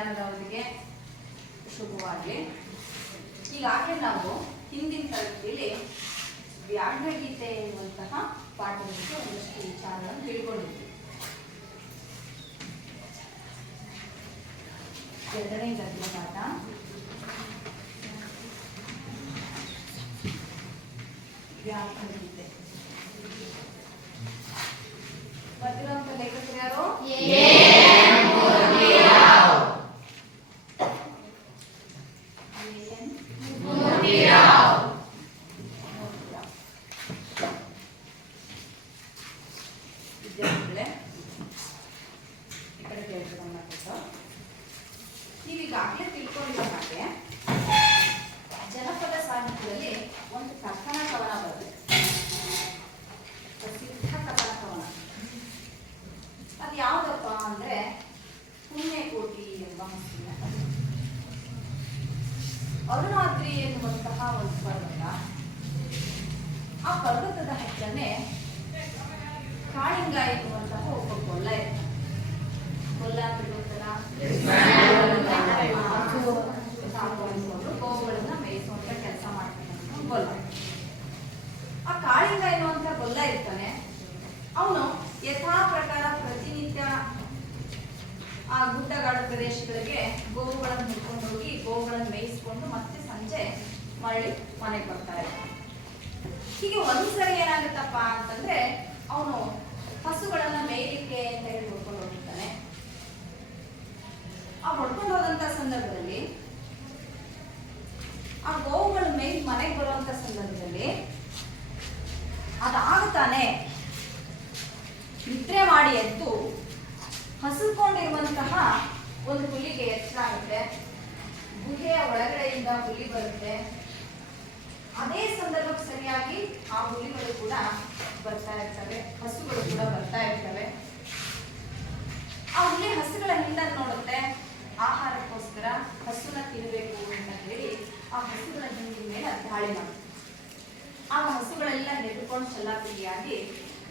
ಮಧ್ಯಾಹ್ನದವರೆಗೆ ಶುಭವಾಗಲಿ. ಈಗಾಗಲೇ ನಾವು ಹಿಂದಿನ ತರಗತಿಯಲ್ಲಿ ವ್ಯಾಘ್ರಗೀತೆ ಎನ್ನುವಂತಹ ಪಾಠದಲ್ಲಿ ಒಂದಷ್ಟು ವಿಚಾರಗಳನ್ನು ತಿಳ್ಕೊಂಡಿದ್ವಿ. ಎರಡನೇ ಗದ್ಯ ಪಾಠ ವ್ಯಾಘ್ರಗೀತೆ. ಬರೆದಿರುವಂತ ಲೇಖಕರು ಯಾರು? ವಿದ್ಯಾರ್ಥಿಗಳೇ, ಈ ಕಡೆ ಕೇಳ್ಕೊಂಡು ನೀವೀಗಾಗಲೇ ತಿಳ್ಕೊಂಡಿರೋ ಹಾಗೆ ಜನಪದ ಸಾಹಿತ್ಯದಲ್ಲಿ ಒಂದು ಕಥನ ಕವನ ಬರುತ್ತೆ, ಪ್ರಸಿದ್ಧ ಕಥನ ಕವನ. ಅದು ಯಾವುದಪ್ಪ ಅಂದ್ರೆ ಪುಣ್ಯಕೋಟಿ ಎಂಬ ಹಸುವಿನ ಕಥೆ. ಅರುಣಾದ್ರಿ ಎನ್ನುವಂತಹ ಒಂದು ಪರ್ವತ, ಆ ಪರ್ವತದ ಹತ್ರನೇ ಕಾಳಿಂಗ ಎನ್ನುವಂತಹ ಒಬ್ಬ ಗೊಲ್ಲ ಇರ್ತಾನೆ. ಗೊಲ್ಲ ಅಂತ ಗೊತ್ತಲ್ಲ, ಸಾಕೊಂಡು ಗೋವುಗಳನ್ನ ಮೇಯಿಸುವಂತ ಕೆಲಸ ಮಾಡ್ತಾನೆ ಗೊಲ್ಲ. ಆ ಕಾಳಿಂಗ ಎನ್ನುವಂತ ಗೊಲ್ಲ ಇರ್ತಾನೆ. ಅವನು ಯಥಾ ಪ್ರಕಾರ ಪ್ರತಿನಿತ್ಯ ಆ ಗುಡ್ಡಗಾಡು ಪ್ರದೇಶಗಳಿಗೆ ಗೋವುಗಳನ್ನು ಹಿಡ್ಕೊಂಡು ಹೋಗಿ ಗೋವುಗಳನ್ನು ಮೇಯಿಸ್ಕೊಂಡು ಮತ್ತೆ ಸಂಜೆ ಮರಳಿ ಮನೆಗೆ ಬರ್ತಾ ಇರ್ತಾನೆ. ಹೀಗೆ ಒಂದ್ಸರಿ ಏನಾಗುತ್ತಪ್ಪ ಅಂತಂದ್ರೆ ಅವನು ಹಸುಗಳನ್ನ ಮೇಯಲಿಕ್ಕೆ ಅಂತ ಹೇಳಿ ಹೊಡ್ಕೊಂಡು ಹೋಗಿರ್ತಾನೆ. ಆ ಹೊಡ್ಕೊಂಡು ಹೋದಂತ ಸಂದರ್ಭದಲ್ಲಿ ಆ ಗೋವುಗಳು ಮೇಯ್ದು ಮನೆಗೆ ಬರುವಂತ ಸಂದರ್ಭದಲ್ಲಿ ಅದಾಗುತ್ತಾನೆ ನಿದ್ರೆ ಮಾಡಿ ಎದ್ದು ಹಸುಕೊಂಡಿರುವಂತಹ ಒಂದು ಹುಲಿಗೆ ಎಚ್ಚರ ಆಗುತ್ತೆ. ಗುಹೆಯ ಒಳಗಡೆಯಿಂದ ಹುಲಿ ಬರುತ್ತೆ. ಅದೇ ಸಂದರ್ಭಕ್ಕೆ ಸರಿಯಾಗಿ ಆ ಹುಲಿಗಳು ಕೂಡ ಬರ್ತಾ ಇರ್ತವೆ, ಹಸುಗಳು ಕೂಡ ಬರ್ತಾ ಇರ್ತವೆ. ಆ ಹುಲಿ ಹಸುಗಳ ಹಿಂದೆ ನೋಡುತ್ತೆ. ಆಹಾರಕ್ಕೋಸ್ಕರ ಹಸುನ ತಿನ್ನಬೇಕು ಅಂತ ಹೇಳಿ ಆ ಹಸುಗಳ ಹಿಂದಿನ ಮೇಲೆ ದಾಳಿ ಮಾಡುತ್ತೆ. ಆಗ ಹಸುಗಳೆಲ್ಲ ನೆಡ್ಕೊಂಡು ಚಲ್ಲಾಪಿಲಿಯಾಗಿ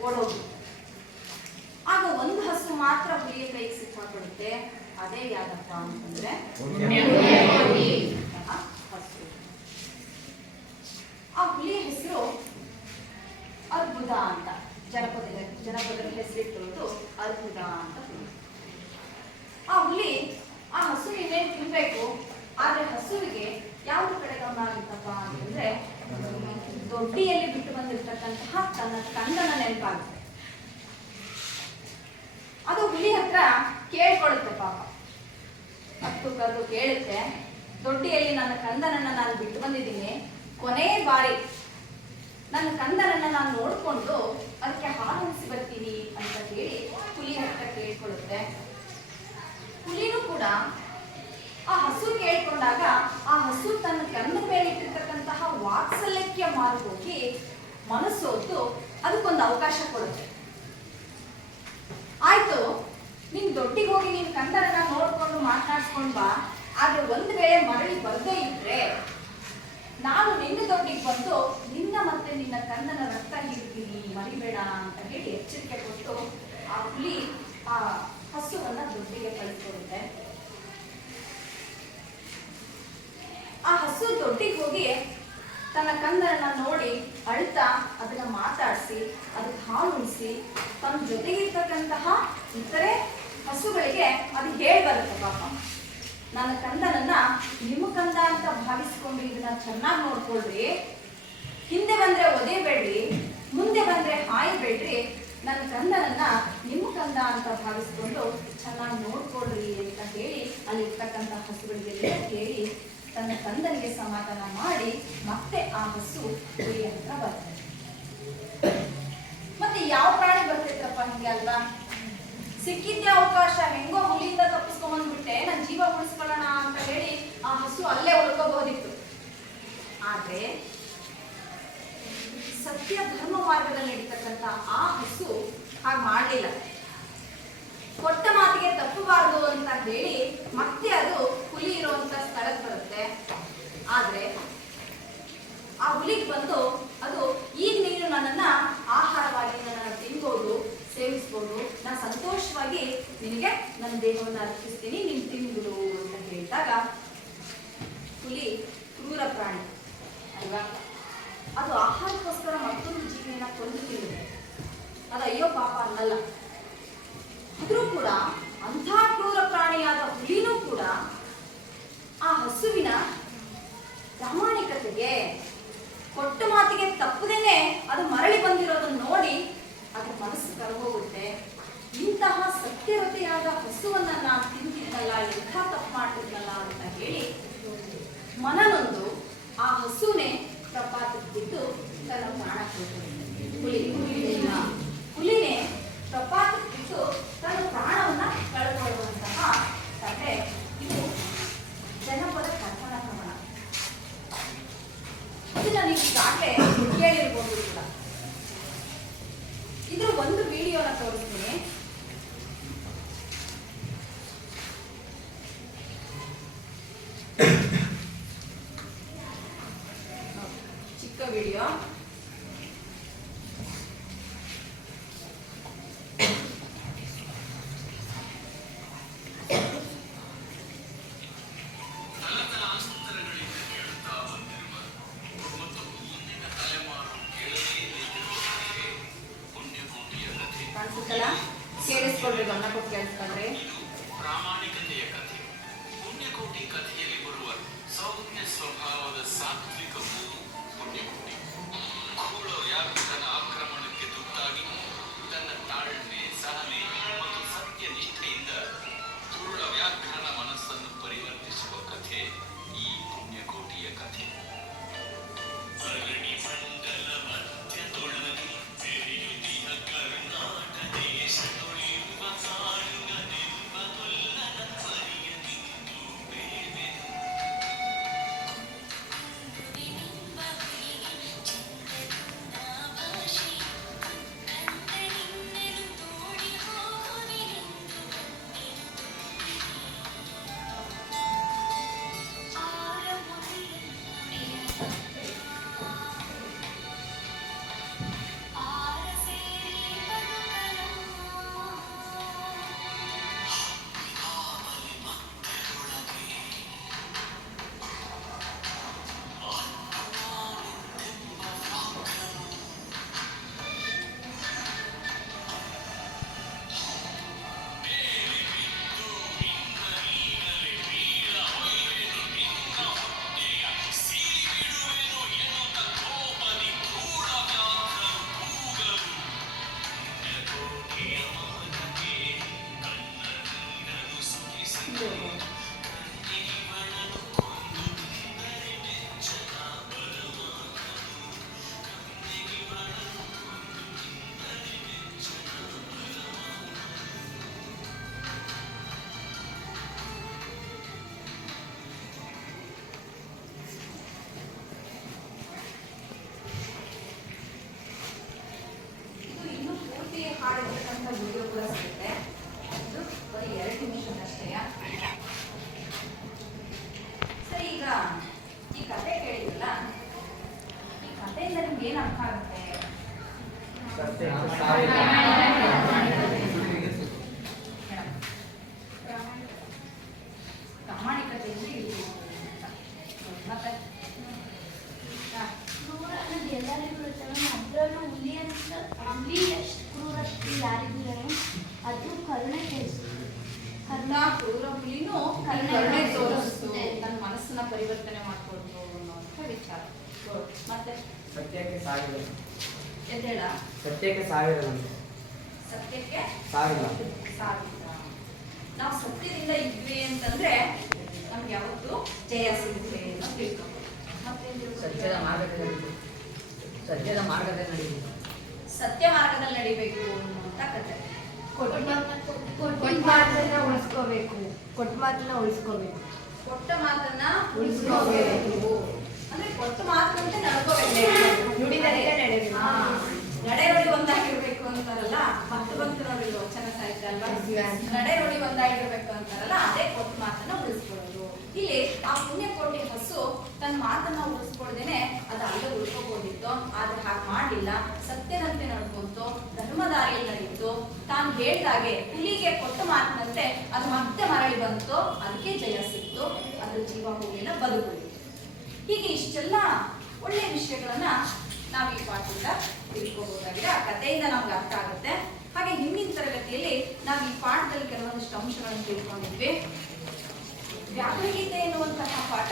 ಓಡೋಗುತ್ತೆ. ಆಗ ಒಂದು ಹಸು ಮಾತ್ರ ಹುಲಿಯ ಕೈಗೆ ಸಿಕ್ಕಾಕೊಡುತ್ತೆ. ಅದೇ ಯಾವ್ದಪ್ಪ ಅಂತಂದ್ರೆ ಹಸು. ಆ ಹುಲಿಯ ಹೆಸರು ಅದ್ಭುತ ಅಂತ, ಜನಪದರ ಹೆಸರಿಟ್ಟಿರೋದು ಅದ್ಭುತ ಅಂತ. ಆ ಹುಲಿ ಆ ಹಸು ಇನ್ನೇನು ತಿನ್ಬೇಕು, ಆದ್ರೆ ಹಸುವಿಗೆ ಯಾವ್ದು ಕಡೆ ಗಮನ ಆಗುತ್ತಪ್ಪ ಅಂತಂದ್ರೆ ದೊಡ್ಡಿಯಲ್ಲಿ ಬಿಟ್ಟು ಬಂದಿರ್ತಕ್ಕಂತಹ ತನ್ನ ಕಂದನ ನೆನಪಾಗುತ್ತೆ. ಅದು ಹುಲಿ ಹತ್ರ ಕೇಳ್ಕೊಳ್ಳುತ್ತೆ. ಪಾಪ ಹತ್ತು ಕರೆದು ಕೇಳುತ್ತೆ, ದೊಡ್ಡಿಯಲ್ಲಿ ನನ್ನ ಕಂದನನ್ನ ನಾನು ಬಿಟ್ಟು ಬಂದಿದ್ದೀನಿ, ಕೊನೆ ಬಾರಿ ನನ್ನ ಕಂದನನ್ನ ನಾನು ನೋಡ್ಕೊಂಡು ಅದಕ್ಕೆ ಹಾಲುಣಿಸಿ ಬರ್ತೀನಿ ಅಂತ ಹೇಳಿ ಹುಲಿ ಹತ್ರ ಕೇಳ್ಕೊಳ್ಳುತ್ತೆ. ಹುಲಿನೂ ಕೂಡ ಆ ಹಸು ಕೇಳ್ಕೊಂಡಾಗ ಆ ಹಸು ತನ್ನ ಕಂದನ ಮೇಲೆ ಇಟ್ಟಿರ್ತಕ್ಕಂತಹ ವಾತ್ಸಲ್ಯಕ್ಕೆ ಮಾರು ಹೋಗಿ ಮನಸ್ಸೋತು ಅದಕ್ಕೊಂದು ಅವಕಾಶ ಕೊಡುತ್ತೆ. ಆಯ್ತು, ನೀನ್ ದೊಡ್ಡಿಗೆ ಹೋಗಿ ನೀನ್ ಕಂದನನ್ನ ನೋಡ್ಕೊಂಡು ಮಾತನಾಡ್ಸ್ಕೊಂಡ್ ಬಾ, ಆದ್ರೆ ಒಂದು ವೇಳೆ ಮರಳಿ ಬರ್ದೇ ಇದ್ರೆ ನಾನು ನಿನ್ನ ದೊಡ್ಡಿಗೆ ಬಂದು ನಿನ್ನ ಮತ್ತೆ ನಿನ್ನ ಕಂದನ ರಕ್ತ ಹೀರ್ತೀನಿ, ಮರಿಬೇಡ ಅಂತ ಹೇಳಿ ಎಚ್ಚರಿಕೆ ಕೊಟ್ಟು ಆ ಹುಲಿ ಆ ಹಸುವನ್ನ ದೊಡ್ಡಿಗೆ ಕಳಿಸ್ಕೊಡುತ್ತೆ. ಆ ಹಸು ದೊಡ್ಡಿಗೆ ಹೋಗಿ ತನ್ನ ಕಂದನನ್ನ ನೋಡಿ ಅಳ್ತಾ ಅದನ್ನ ಮಾತಾಡಿಸಿ ಅದಕ್ಕೆ ಹಾಲು ಉಣಿಸಿ ತನ್ನ ಜೊತೆಗಿರ್ತಕ್ಕಂತಹ ಇತರೆ ಹಸುಗಳಿಗೆ ಅದು ಹೇಳಿ ಬರುತ್ತೆ. ಪಾಪ ನನ್ನ ಕಂದನನ್ನ ನಿಮ್ಮ ಕಂದ ಅಂತ ಭಾವಿಸ್ಕೊಂಡು ಇದನ್ನ ಚೆನ್ನಾಗಿ ನೋಡ್ಕೊಳ್ರಿ, ಹಿಂದೆ ಬಂದ್ರೆ ಒದೇಬೇಡ್ರಿ, ಮುಂದೆ ಬಂದ್ರೆ ಹಾಯಬೇಡ್ರಿ, ನನ್ನ ಕಂದನನ್ನ ನಿಮ್ಮ ಕಂದ ಅಂತ ಭಾವಿಸ್ಕೊಂಡು ಚೆನ್ನಾಗಿ ನೋಡ್ಕೊಳ್ರಿ ಅಂತ ಹೇಳಿ ಅಲ್ಲಿರ್ತಕ್ಕಂಥ ಹಸುಗಳಿಗೆಲ್ಲ ಹೇಳಿ ತನ್ನ ಕಂದನಿಗೆ ಸಮಾಧಾನ ಮಾಡಿ ಮತ್ತೆ ಆ ಹಸು ಹುಲಿ ಹತ್ರ ಬರ್ತದೆ. ಮತ್ತೆ ಯಾವ ಪ್ರಾಣಿ ಬರ್ತಿತ್ತಪ್ಪ ಹಿಂಗೆ ಅಲ್ವಾ? ಸಿಕ್ಕಿದ್ದೆ ಅವಕಾಶ, ಹೆಂಗೋ ಹುಲಿಯಿಂದ ತಪ್ಪಿಸ್ಕೊಂಡ್ಬಂದ್ಬಿಟ್ಟೆ, ನನ್ನ ಜೀವ ಉಳಿಸ್ಕೊಳ್ಳೋಣ ಅಂತ ಹೇಳಿ ಆ ಹಸು ಅಲ್ಲೇ ಉಳ್ಕೋಬಹುದಿತ್ತು. ಆದ್ರೆ ಸತ್ಯ ಧರ್ಮ ಮಾರ್ಗದಲ್ಲಿ ಇರ್ತಕ್ಕಂಥ ಆ ಹಸು ಹಾಗೆ ಮಾಡಲಿಲ್ಲ. ಕೊಟ್ಟ ಮಾತಿಗೆ ತಪ್ಪಬಾರದು ಅಂತ ಹೇಳಿ ಮತ್ತೆ ಅದು ಹುಲಿ ಇರುವಂತ ಸ್ಥಳಕ್ಕೆ ಬರುತ್ತೆ. ಆದ್ರೆ ಆ ಹುಲಿಗೆ ಬಂದು ಅದು ಈಗ ನೀನು ನನ್ನನ್ನ ಆಹಾರವಾಗಿ ನನ್ನನ್ನು ತಿನ್ಬೋದು, ಸೇವಿಸ್ಬೋದು, ನಾನು ಸಂತೋಷವಾಗಿ ನಿನಗೆ ನನ್ನ ದೇಹವನ್ನು ಅರ್ಪಿಸ್ತೀನಿ, ನೀನು ತಿನ್ಬಿಡು ಕೇಳಿದಾಗ ಹುಲಿ ಕ್ರೂರ ಪ್ರಾಣಿ ಅಲ್ವಾ? ಅದು ಆಹಾರಕ್ಕೋಸ್ಕರ ಮತ್ತೊಂದು ಜೀವಿಯನ್ನ ಕೊಂದು ತಿಂದಿದೆ. ಅದು ಅಯ್ಯೋ ಪಾಪ ಅನ್ನಲ್ಲ. ಆದ್ರೂ ಕೂಡ ಅಂಥ ಕ್ರೂರ ಪ್ರಾಣಿಯಾದ ಹುಲಿನೂ ಕೂಡ ಆ ಹಸುವಿನ ಪ್ರಾಮಾಣಿಕತೆಗೆ, ಕೊಟ್ಟ ಮಾತಿಗೆ ತಪ್ಪದೇನೆ ಅದು ಮರಳಿ ಬಂದಿರೋದನ್ನು ನೋಡಿ ಅದ್ರ ಮನಸ್ಸು ಕರಗೋಗುತ್ತೆ. ಇಂತಹ ಸತ್ಯರತೆಯಾದ ಹಸುವನ್ನ ನಾನು ತಿಂತಿದ್ನಲ್ಲ, ಎಂಥ ತಪ್ಪು ಮಾಡ್ತಿದ್ನಲ್ಲ ಅಂತ ಹೇಳಿ ಮನನೊಂದು ಆ ಹಸುನೇ ಪ್ರಪಾತಕ್ಕೆ ಬಿದ್ದು ತನ್ನ ಪ್ರಾಣ ಹುಲಿನೇ ಪ್ರಪಾತಕ್ಕೆ ಬಿದ್ದು ತನ್ನ ಪ್ರಾಣವನ್ನ ಕಳ್ಕೊಳ್ಳುವಂತಹ ಕಥೆ ಇದು ಜನಪದ ಕಥನ ಪ್ರಮಾಣ. ಇದನ್ನ ನೀವು ಈಗಾಗಲೇ ಕೇಳಿರ್ಬೋದು ಕೂಡ. ಇದ್ರ ಒಂದು ವಿಡಿಯೋನ ತೋರಿಸ್ತೀನಿ. ಚಿಕ್ಕ ವಿಡಿಯೋ. ಕಾಣಿಸುತ್ತಲ್ಲ, ಕೇಳಿಸ್ಕೊಳ್ರಿ, ಗಮನ ಕೊಟ್ಟು ಕೇಳಿಸ್ಕೊಂಡ್ರಿ. ಪ್ರಾಮಾಣಿಕತೆಯ ಕಥೆ. ಪುಣ್ಯಕೋಟಿ ಕಥೆಯಲ್ಲಿ ಬರುವ ಸೌಮ್ಯ ಸ್ವಭಾವದ ಸಾತ್ವಿಕ ಪುಣ್ಯಕೋಟಿ ಅವಳು ಯಾಕನ ಆಕ್ರಮಣಕ್ಕೆ ತುತ್ತಾಗಿ ತನ್ನ ತಾಳ್ಮೆ, ಸಹನೆ ಮತ್ತು ಸತ್ಯ ನಿಷ್ಠೆಯಿಂದ ದುರುಳ ವ್ಯಾಘ್ರನ ಮನಸ್ಸನ್ನು ಪರಿವರ್ತಿಸುವ ಕಥೆ ಈ ಪುಣ್ಯಕೋಟಿಯ ಕಥೆ. ಅರಳಿ ಮಂಡಲ ಮಧ್ಯದೊಳಗೆ ಬೆರೆಯುತ್ತಿಯ ಕರ್ನಾಟ ದೇಶದೊಳಿಯುವ ಕಾಡುಗನೆಂಬ ಪರಿಯದಿದ್ದು ಬೇರೆ ಹಾಡಿರ್ತಕ್ಕಂಥ ವಿಡಿಯೋ ಕೂಡ ಸಿಗುತ್ತೆ. ಇದು ಬರೀ 2 ನಿಮಿಷದಷ್ಟೇ. ಸರಿ, ಈಗ ಈ ಕಥೆ ಕೇಳಿದ್ರಲ್ಲ, ಈ ಕಥೆಯಿಂದ ನಿಮ್ಗೆ ಏನು ಅರ್ಥ ಆಗುತ್ತೆ? ಪ್ರಾಮಾಣಿಕತೆಯಿಂದ ಇರ್ಬೇಕು ಅಂತ. ಮತ್ತೆ ಎಲ್ಲರಿಗೂ ಅದರಲ್ಲೂ ಹುಲಿ ಎಷ್ಟು ಕ್ರೂರತೆ ಯಾರಿಗೂ ಅದು ಕರುಣೆ ಕ್ರೂರ ಹುಲಿನೂ ಕರುಣೆ ತೋರಿಸ್ತು, ತನ್ನ ಮನಸ್ಸನ್ನ ಪರಿವರ್ತನೆ ಮಾಡ್ಕೊಳ್ತು ಅನ್ನೋಂಥ ವಿಚಾರ. ಮತ್ತೆ ಸತ್ಯಕ್ಕೆ ಸಾವಿರ ಎದ್ದೇಳ ಸತ್ಯಕ್ಕೆ ಸಾವಿರ ಸತ್ಯಕ್ಕೆ ಸಾವಿರ ನಾವು ಸತ್ಯದಿಂದ ಇದ್ವಿ ಅಂತಂದ್ರೆ ನಮ್ಗೆ ಯಾವತ್ತು ಜಯ ಸಿಗುತ್ತೆ ಅಂತ ತಿಳ್ಕೊಂಡು ಸತ್ಯದ ಮಾರ್ಗದಲ್ಲಿ ನಡೀಬೇಕು. ಸತ್ಯ ಮಾರ್ಗದಲ್ಲಿ ನಡಿಬೇಕು ಅನ್ನುವಂಥ ಕಥೆ. ಕೊಟ್ಟ ಮಾತನ್ನ ಉಳಿಸ್ಕೋಬೇಕು. ಕೊಟ್ಟ ಮಾತನ್ನ ಉಳಿಸ್ಕೋಬೇಕು ಅಂದ್ರೆ ಕೊಟ್ಟ ಮಾತಂತೆ ನಡ್ಕೋಬೇಕು. ನುಡಿದಂತೆ ನಡೆಬೇಕು. ನಡೆ ನುಡಿ ಒಂದಾಗಿರ್ಬೇಕು ಅಂತಾರಲ್ಲ, ಮತ್ತು ಬಂತು ನೋಡಿ ವಚನ ಸಾಹಿತ್ಯ ಅಲ್ವಾ, ನಡೆ ನುಡಿ ಒಂದಾಗಿರ್ಬೇಕು ಅಂತಾರಲ್ಲ, ಅದೇ ಕೊಟ್ಟ ಮಾತನ್ನ ಉಳಿಸ್ಕೊಳ್ಳೋದು. ಇಲ್ಲಿ ಆ ಪುಣ್ಯಕೋಟಿ ಹಸು ತನ್ನ ಮಾತನ್ನ ಉಳಿಸ್ಕೊಳ್ದೇನೆ ಅದು ಅಲ್ಲೇ ಉಳ್ಕೋಬೋದಿತ್ತು, ಆದ್ರೆ ಹಾಗೆ ಮಾಡಲಿಲ್ಲ. ಸತ್ಯದಂತೆ ನಡ್ಕೊಂತು, ಧರ್ಮದಾರಿಯಲ್ಲಿ ನಡೆಯಿತು. ತಾನು ಹೇಳ್ದಾಗೆ ಹುಲಿಗೆ ಕೊಟ್ಟ ಮಾತಿನಂತೆ ಅದು ಮತ್ತೆ ಮರಳಿ ಬಂತು, ಅದಕ್ಕೆ ಜಯ ಸಿಕ್ತು. ಹೋಯಿತು, ಅದ್ರ ಜೀವ ಹೋಗಿಲ್ಲ, ಬದುಕುಳಿತು. ಹೀಗೆ ಇಷ್ಟೆಲ್ಲ ಒಳ್ಳೆಯ ವಿಷಯಗಳನ್ನ ನಾವು ಈ ಪಾಠದಿಂದ ತಿಳ್ಕೋಬಹುದಾಗಿದೆ. ಆ ಕಥೆಯಿಂದ ನಮ್ಗೆ ಅರ್ಥ ಆಗುತ್ತೆ. ಹಾಗೆ ಹಿಂದಿನ ತರಗತಿಯಲ್ಲಿ ನಾವು ಈ ಪಾಠದಲ್ಲಿ ಕೆಲವೊಂದಿಷ್ಟು ಅಂಶಗಳನ್ನು ತಿಳ್ಕೊಂಡಿದ್ವಿ. ವ್ಯಾಕರಣಗೀತೆ ಎನ್ನುವಂತಹ ಪಾಠ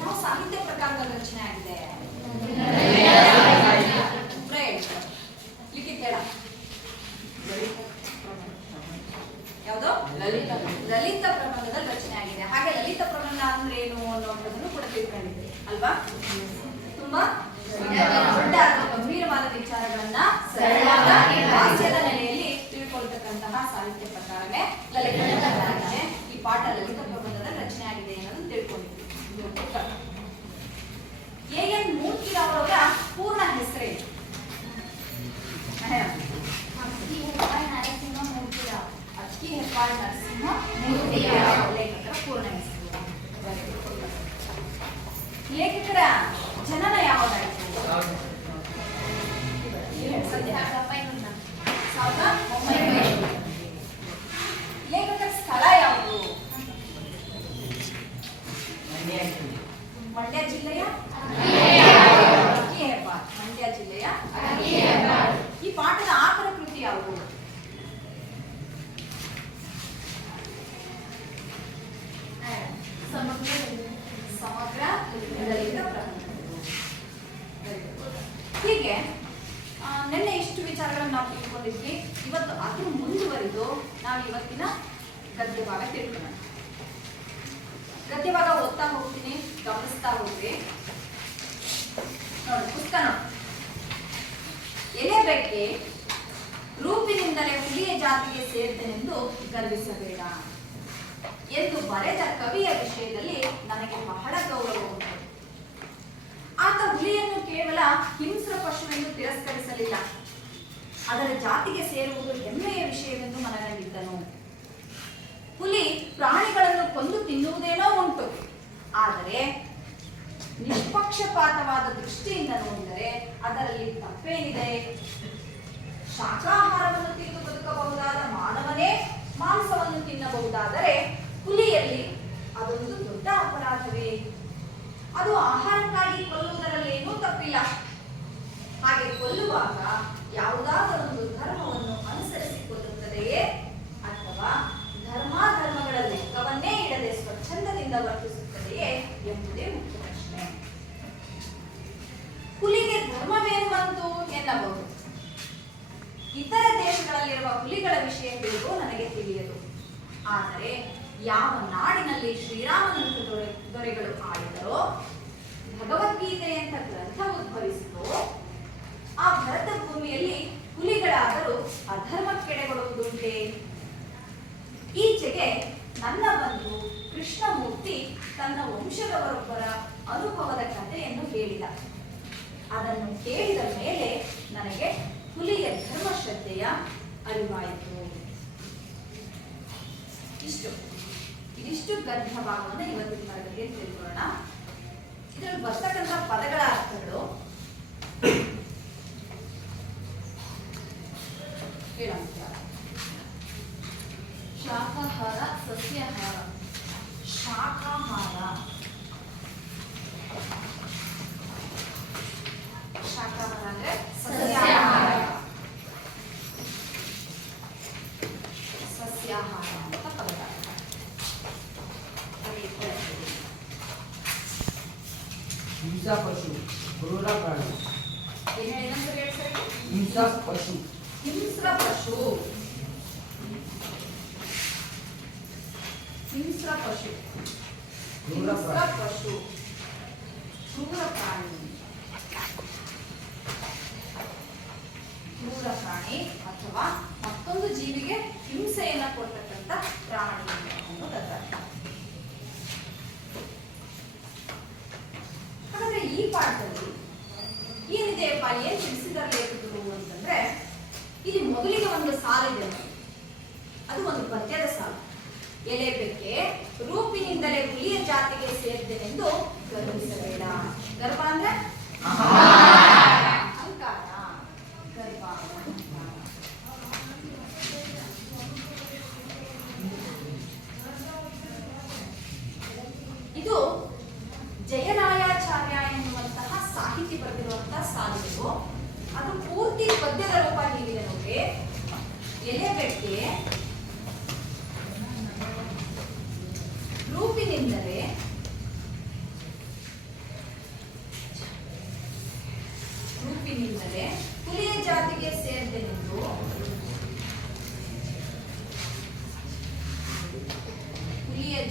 ಯಾವ ಸಾಹಿತ್ಯ ಪ್ರಕಾರದಲ್ಲಿ ರಚನೆ ಆಗಿದೆ? ಲಿಖಿತ್ ಹೇಳ. ಯಾವುದು? ಲಲಿತ ಪ್ರಬಂಧದಲ್ಲಿ ರಚನೆ ಆಗಿದೆ. ಹಾಗೆ ಲಲಿತ ಪ್ರಬಂಧ ಅಂದ್ರೆ ಏನು ಅನ್ನುವಂಥದ್ದನ್ನು ಕೂಡ ತಿಳ್ಕೊಂಡಿದ್ವಿ ಅಲ್ವಾ? ತುಂಬಾ ದೊಡ್ಡ ಅಥವಾ ಗಂಭೀರವಾದ ವಿಚಾರಗಳನ್ನ ಸರಳವಾದ ಹಾಸ್ಯದ ನೆಲೆಯಲ್ಲಿ ತಿಳ್ಕೊಳ್ತಕ್ಕಂತಹ ಸಾಹಿತ್ಯ ಪ್ರಕಾರವೇ ಲಲಿತ ಪ್ರಬಂಧ ಆಗಿದೆ. ಈ ಪಾಠ ಲಲಿತ ಪ್ರಬಂಧದಲ್ಲಿ ರಚನೆ ಆಗಿದೆ ಅನ್ನೋದನ್ನು ತಿಳ್ಕೊಂಡಿದ್ವಿ. ಎ.ಎನ್. ಮೂರ್ತಿರಾವ್ ಅವರ ಪೂರ್ಣ ಹೆಸರೇನು? ಅಕ್ಕಿ ಹೆಬ್ಬಾಳ್ ನರಸಿಂಹ ಮೂರ್ತಿರಾವ್. ಅಕ್ಕಿ ಹೆಬ್ಬಾಳ್ ನರಸಿಂಹ ಮೂರ್ತಿರಾವ್ ಲೇಖಕರ ಪೂರ್ಣ ಹೆಸರು. ಲೇಖಕರ ಜನನ ಯಾವಾಗಾಯಿತು? 1900. ಲೇಖಕರ ಸ್ಥಳ ಯಾವುದು? ಮಂಡ್ಯ ಜಿಲ್ಲೆಯ ಅಕ್ಕಿ ಹೆಬ್ಬಾಳ್. ಮಂಡ್ಯ ಜಿಲ್ಲೆಯ ಅಕ್ಕಿ ಹೆಬ್ಬಾಳ್. ಈ ಪಾಠದ ಆಕರ ಕೃತಿ ಯಾವುದು? ಸಮಗ್ರ ಲಲಿತ ಪ್ರಬಂಧ. ಹೀಗೆ ನಿನ್ನೆ ಇಷ್ಟು ವಿಚಾರಗಳನ್ನು ನಾವು ತಿಳ್ಕೊಂಡಿದ್ವಿ. ಇವತ್ತು ಅದ್ರ ಮುಂದುವರಿದು ನಾವು ಇವತ್ತಿನ ಗದ್ಯ ಭಾಗ ತಿಳ್ಕೊಳ್ಳೋಣ. ಗದ್ಯ ಭಾಗ ಓದ್ತಾ ಹೋಗ್ತೀನಿ, ಗಮನಿಸ್ತಾ ಹೋಗ್ರಿ. ನೋಡಿ ಪುಸ್ತಕ. ಎಲೆ ಬೆಕ್ಕೆ ರೂಪಿನಿಂದಲೇ ಹುಲಿಯ ಜಾತಿಗೆ ಸೇರಿದನೆಂದು ಗರ್ವಿಸಬೇಡ ಎಂದು ಬರೆದ ಕವಿಯ ವಿಷಯದಲ್ಲಿ ನನಗೆ ಬಹಳ ಗೌರವ ಉಂಟು. ಆತ ಹುಲಿಯನ್ನು ಕೇವಲ ಹಿಂಸ್ರ ಪಶುವೆಂದು ತಿರಸ್ಕರಿಸಲಿಲ್ಲ, ಅದರ ಜಾತಿಗೆ ಸೇರುವುದು ಹೆಮ್ಮೆಯ ವಿಷಯವೆಂದು ಮನಗಂಡಿದ್ದನು. ಹುಲಿ ಪ್ರಾಣಿಗಳನ್ನು ಕೊಂದು ತಿನ್ನುವುದೇನೋ ಉಂಟು, ಆದರೆ ನಿಷ್ಪಕ್ಷಪಾತವಾದ ದೃಷ್ಟಿಯಿಂದ ನೋಡಿದರೆ ಅದರಲ್ಲಿ ತಪ್ಪೇನಿದೆ? ಶಾಕಾಹಾರವನ್ನು ತಿಂದು ಬದುಕಬಹುದಾದ ಮಾನವನೇ ಮಾಂಸವನ್ನು ತಿನ್ನಬಹುದಾದರೆ ಹುಲಿಯಲ್ಲಿ ಅದೊಂದು ದೊಡ್ಡ ಅಪರಾಧವೇ? ಅದು ಆಹಾರಕ್ಕಾಗಿ ಕೊಲ್ಲುವುದರಲ್ಲೇನೂ ತಪ್ಪಿಲ್ಲ. ಹಾಗೆ ಕೊಲ್ಲುವಾಗ ಯಾವುದಾದರೊಂದು ಧರ್ಮವನ್ನು ಅನುಸರಿಸಿಕೊಳ್ಳುತ್ತದೆಯೇ ಅಥವಾ ಧರ್ಮಗಳ ಲೆಕ್ಕವನ್ನೇ ಇಡದೆ ಸ್ವಚ್ಛಂದದಿಂದ ವರ್ತಿಸುತ್ತದೆಯೇ ಎಂಬುದೇ ಮುಖ್ಯ ಪ್ರಶ್ನೆ. ಹುಲಿಗೆ ಧರ್ಮವೇನು ಬಂತು ಎನ್ನಬಹುದು. ಇತರ ದೇಶಗಳಲ್ಲಿರುವ ಹುಲಿಗಳ ವಿಷಯ ಹೇಗೋ ನನಗೆ ತಿಳಿಯದು. ಆದರೆ ಯಾವ ನಾಡಿನಲ್ಲಿ ಶ್ರೀರಾಮನಂತ ದೊರೆಗಳು ಆಳಿದರೋ, ಭಗವದ್ಗೀತೆಯಂಥ ಗ್ರಂಥ ಉದ್ಭವಿಸಿತೋ, ಆ ಭರತ ಭೂಮಿಯಲ್ಲಿ ಹುಲಿಗಳಾದರೂ ಅಧರ್ಮಕ್ಕೆಡೆಗೊಡುವುದುಂಟೆ? ಈಚೆಗೆ ನನ್ನ ಬಂಧು ಕೃಷ್ಣಮೂರ್ತಿ ತನ್ನ ವಂಶದವರೊಬ್ಬರ ಅನುಭವದ ಕಥೆಯನ್ನು ಹೇಳಿದ. ಅದನ್ನು ಕೇಳಿದ ಮೇಲೆ ನನಗೆ ಹುಲಿಯ ಧರ್ಮಶ್ರದ್ಧೆಯ ಅರಿವಾಯಿತು. ಇದಿಷ್ಟು ಗದ್ಯ ಭಾಗವನ್ನು ಇವತ್ತಿನ ತರಗತಿಯಲ್ಲಿ ತಿಳ್ಕೊಳ್ಳೋಣ. ಇದರಲ್ಲಿ ಬರ್ತಕ್ಕಂಥ ಪದಗಳ ಅರ್ಥಗಳು ಹೇಳೋಣ. ಶಾಕಾಹಾರ, ಸಸ್ಯಾಹಾರ. ಶಾಕಾಹಾರ, ಶಾಕಾಹಾರ ಅಂದ್ರೆ ಸಸ್ಯಾಹಾರ. ಸಸ್ಯಾಹಾರ ಅಂತ ಪದ. ಹಿಂಸಾ ಪಶು, ಕ್ರೂರ ಪ್ರಾಣಿ. ಏನಂತ ಹೇಳಿ ಸರ್? ಹಿಂಸಾ ಪಶು. ಹಿಂಸ್ರ ಪಶು. ಹಿಂಸ್ರ ಪಶು. ಹಿಂಸ್ರ ಪಶು, ಕ್ರೂರ ಪ್ರಾಣಿ. ಕ್ರೂರ ಪ್ರಾಣಿ ಅಥವಾ ಮತ್ತೊಂದು ಜೀವಿಗೆ ಹಿಂಸೆಯನ್ನು ಕೊಡ್ತಕ್ಕಂಥ ಪ್ರಾಣಿ ಅನ್ನೋದರ. ಹಾಗಾದ್ರೆ ಈ ಪಾಠದಲ್ಲಿ ಏನಿದೆಯಪ್ಪ, ಏನ್ ತಿಳಿಸಿದಾರೆ ಲೇಖಕರು ಅಂತಂದ್ರೆ, ಇಲ್ಲಿ ಮೊದಲಿಗೆ ಒಂದು ಸಾಲಿದೆ, ಅದು ಒಂದು ಪದ್ಯದ ಸಾಲು. ಎಲೆ ಬೆಕ್ಕೆ ರೂಪಿನಿಂದಲೇ ಹುಲಿಯ ಜಾತಿಗೆ ಸೇರಿದೆನೆಂದು ಗರ್ವಿಸಬೇಡ. ಗರ್ವ ಅಂದ್ರೆ ಅಹಂಕಾರ. ಗರ್ವ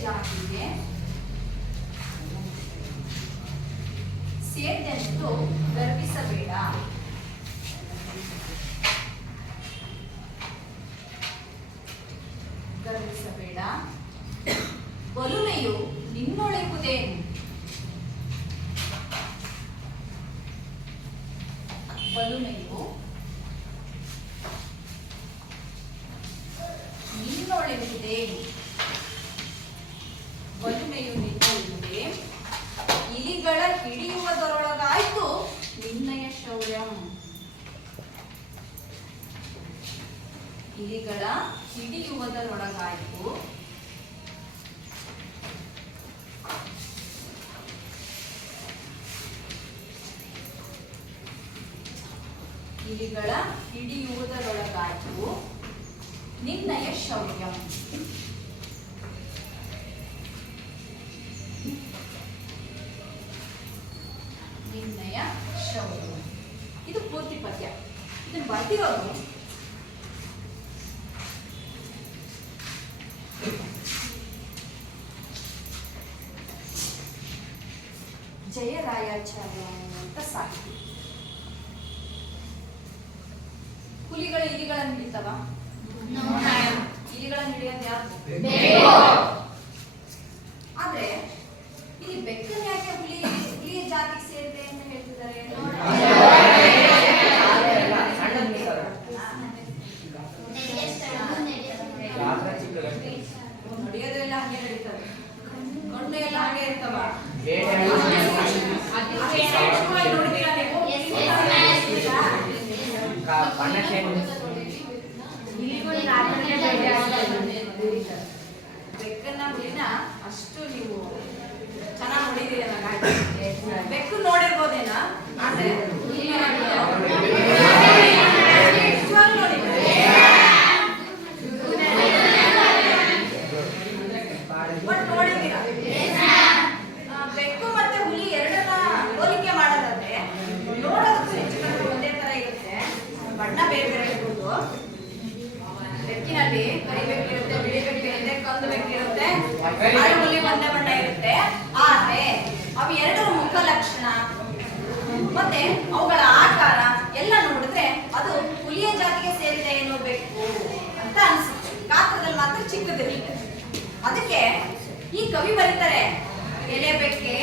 ಜಾತಿಗೆ ಸೇರಿದೆಂದು ಗರ್ವಿಸಬೇಡ. ಗರ್ವಿಸಬೇಡ. ಬಲುಮೆಯು ನಿನ್ನೊಳೆಯುವುದೇನು? ಬಲುಮೆಯು ನಿನ್ನೊಳೆಯುವುದೇನು? ಬಲುಮೆಯು ನಿನ್ನೊಳೆಯುವುದೇ? ಇಲಿಗಳ ಹಿಡಿಯುವುದರೊಳಗಾಯ್ತು ನಿನ್ನಯ ಶೌರ್ಯಂ. ಇಲಿಗಳ ಹಿಡಿಯುವುದರೊಳಗಾಯ್ತು ಇಲಿಗಳ ಹಿಡಿಯುವುದರೊಳಗಾಯ್ತು ನಿನ್ನಯ ಶೌರ್ಯಂ. ನಿನ್ನಯ ಶೌರ್ಯಂ. ಇದು ಪೂರ್ತಿ ಪದ್ಯ. ಇದನ್ನು ಬರ್ತಿರೋದು ಜಯರಾಯಾಚಾರ್ಯ ಅಂತ ಸಾಹಿತಿ. ಹುಲಿಗಳು ಇಲಿಗಳನ್ನು ಹಿಡಿತಾವ? ಇಲಿಗಳನ್ನು ಹಿಡಿಯೋದು ಯಾರು? ಆದ್ರೆ ಇಲ್ಲಿ ಬೆಕ್ಕನ್ನು ಯಾಕೆ ಹುಲಿಯ ಜಾತಿಗೆ ಸೇರಿದೆ ಅಂತ ಹೇಳ್ತಿದ್ದಾರೆ? ನಡೆಯೋದೆಲ್ಲ ಹಾಗೆ ನಡೀತವೆ, ಗಂಡು ಎಲ್ಲ ಹಾಗೆ ಇರ್ತವ. ನೋಡಿದ್ದೀರಾ ನೀವು? ಬೆಕ್ಕನ್ನ ಹುಲಿನ ಅಷ್ಟು ನೀವು ಚೆನ್ನಾಗಿ ನೋಡಿದ್ದೀರಿ. ಬೆಕ್ಕು ನೋಡಿರ್ಬೋದೇನಾ? ಆದ್ರೆ ಬಟ್ ನೋಡಿದ್ದೀರಾ? ಬೆಕ್ಕು ಮತ್ತೆ ಹುಲಿ ಎರಡನ್ನ ಹೋಲಿಕೆ ಮಾಡೋದಾದ್ರೆ ನೋಡೋದಕ್ಕೂ ಹೆಚ್ಚು ಕಡಿಮೆ ಒಂದೇ ತರ ಇರುತ್ತೆ. ಬಣ್ಣ ಬೇರೆ ಬೇರೆ ಇರ್ಬೋದು. ಬೆಕ್ಕಿನಲ್ಲಿ ಕರಿ ಬೆಕ್ಕಿರುತ್ತೆ, ಬಿಳಿ ಬೆಕ್ಕಿರುತ್ತೆ, ಕಂದು ಬೆಕ್ಕಿರುತ್ತೆ, ಹುಲಿ ಒಂದೇ ಬಣ್ಣ ಇರುತ್ತೆ. ಆದ್ರೆ ಅವು ಎರಡರ ಮುಖ ಲಕ್ಷಣ ಮತ್ತೆ ಅವುಗಳ ಆಕಾರ ಎಲ್ಲ ನೋಡಿದ್ರೆ ಅದು ಹುಲಿಯ ಜಾತಿಗೆ ಸೇರಿದೆ ಏನೋ ಬೆಕ್ಕು ಅಂತ ಅನ್ಸುತ್ತೆ. ಗಾತ್ರದಲ್ಲಿ ಮಾತ್ರ ಚಿಕ್ಕದಿರುತ್ತೆ. ಅದಕ್ಕೆ ಈ ಕವಿ ಬರೀತಾರೆ, ಎಲೆ ಬೆಕ್ಕೆ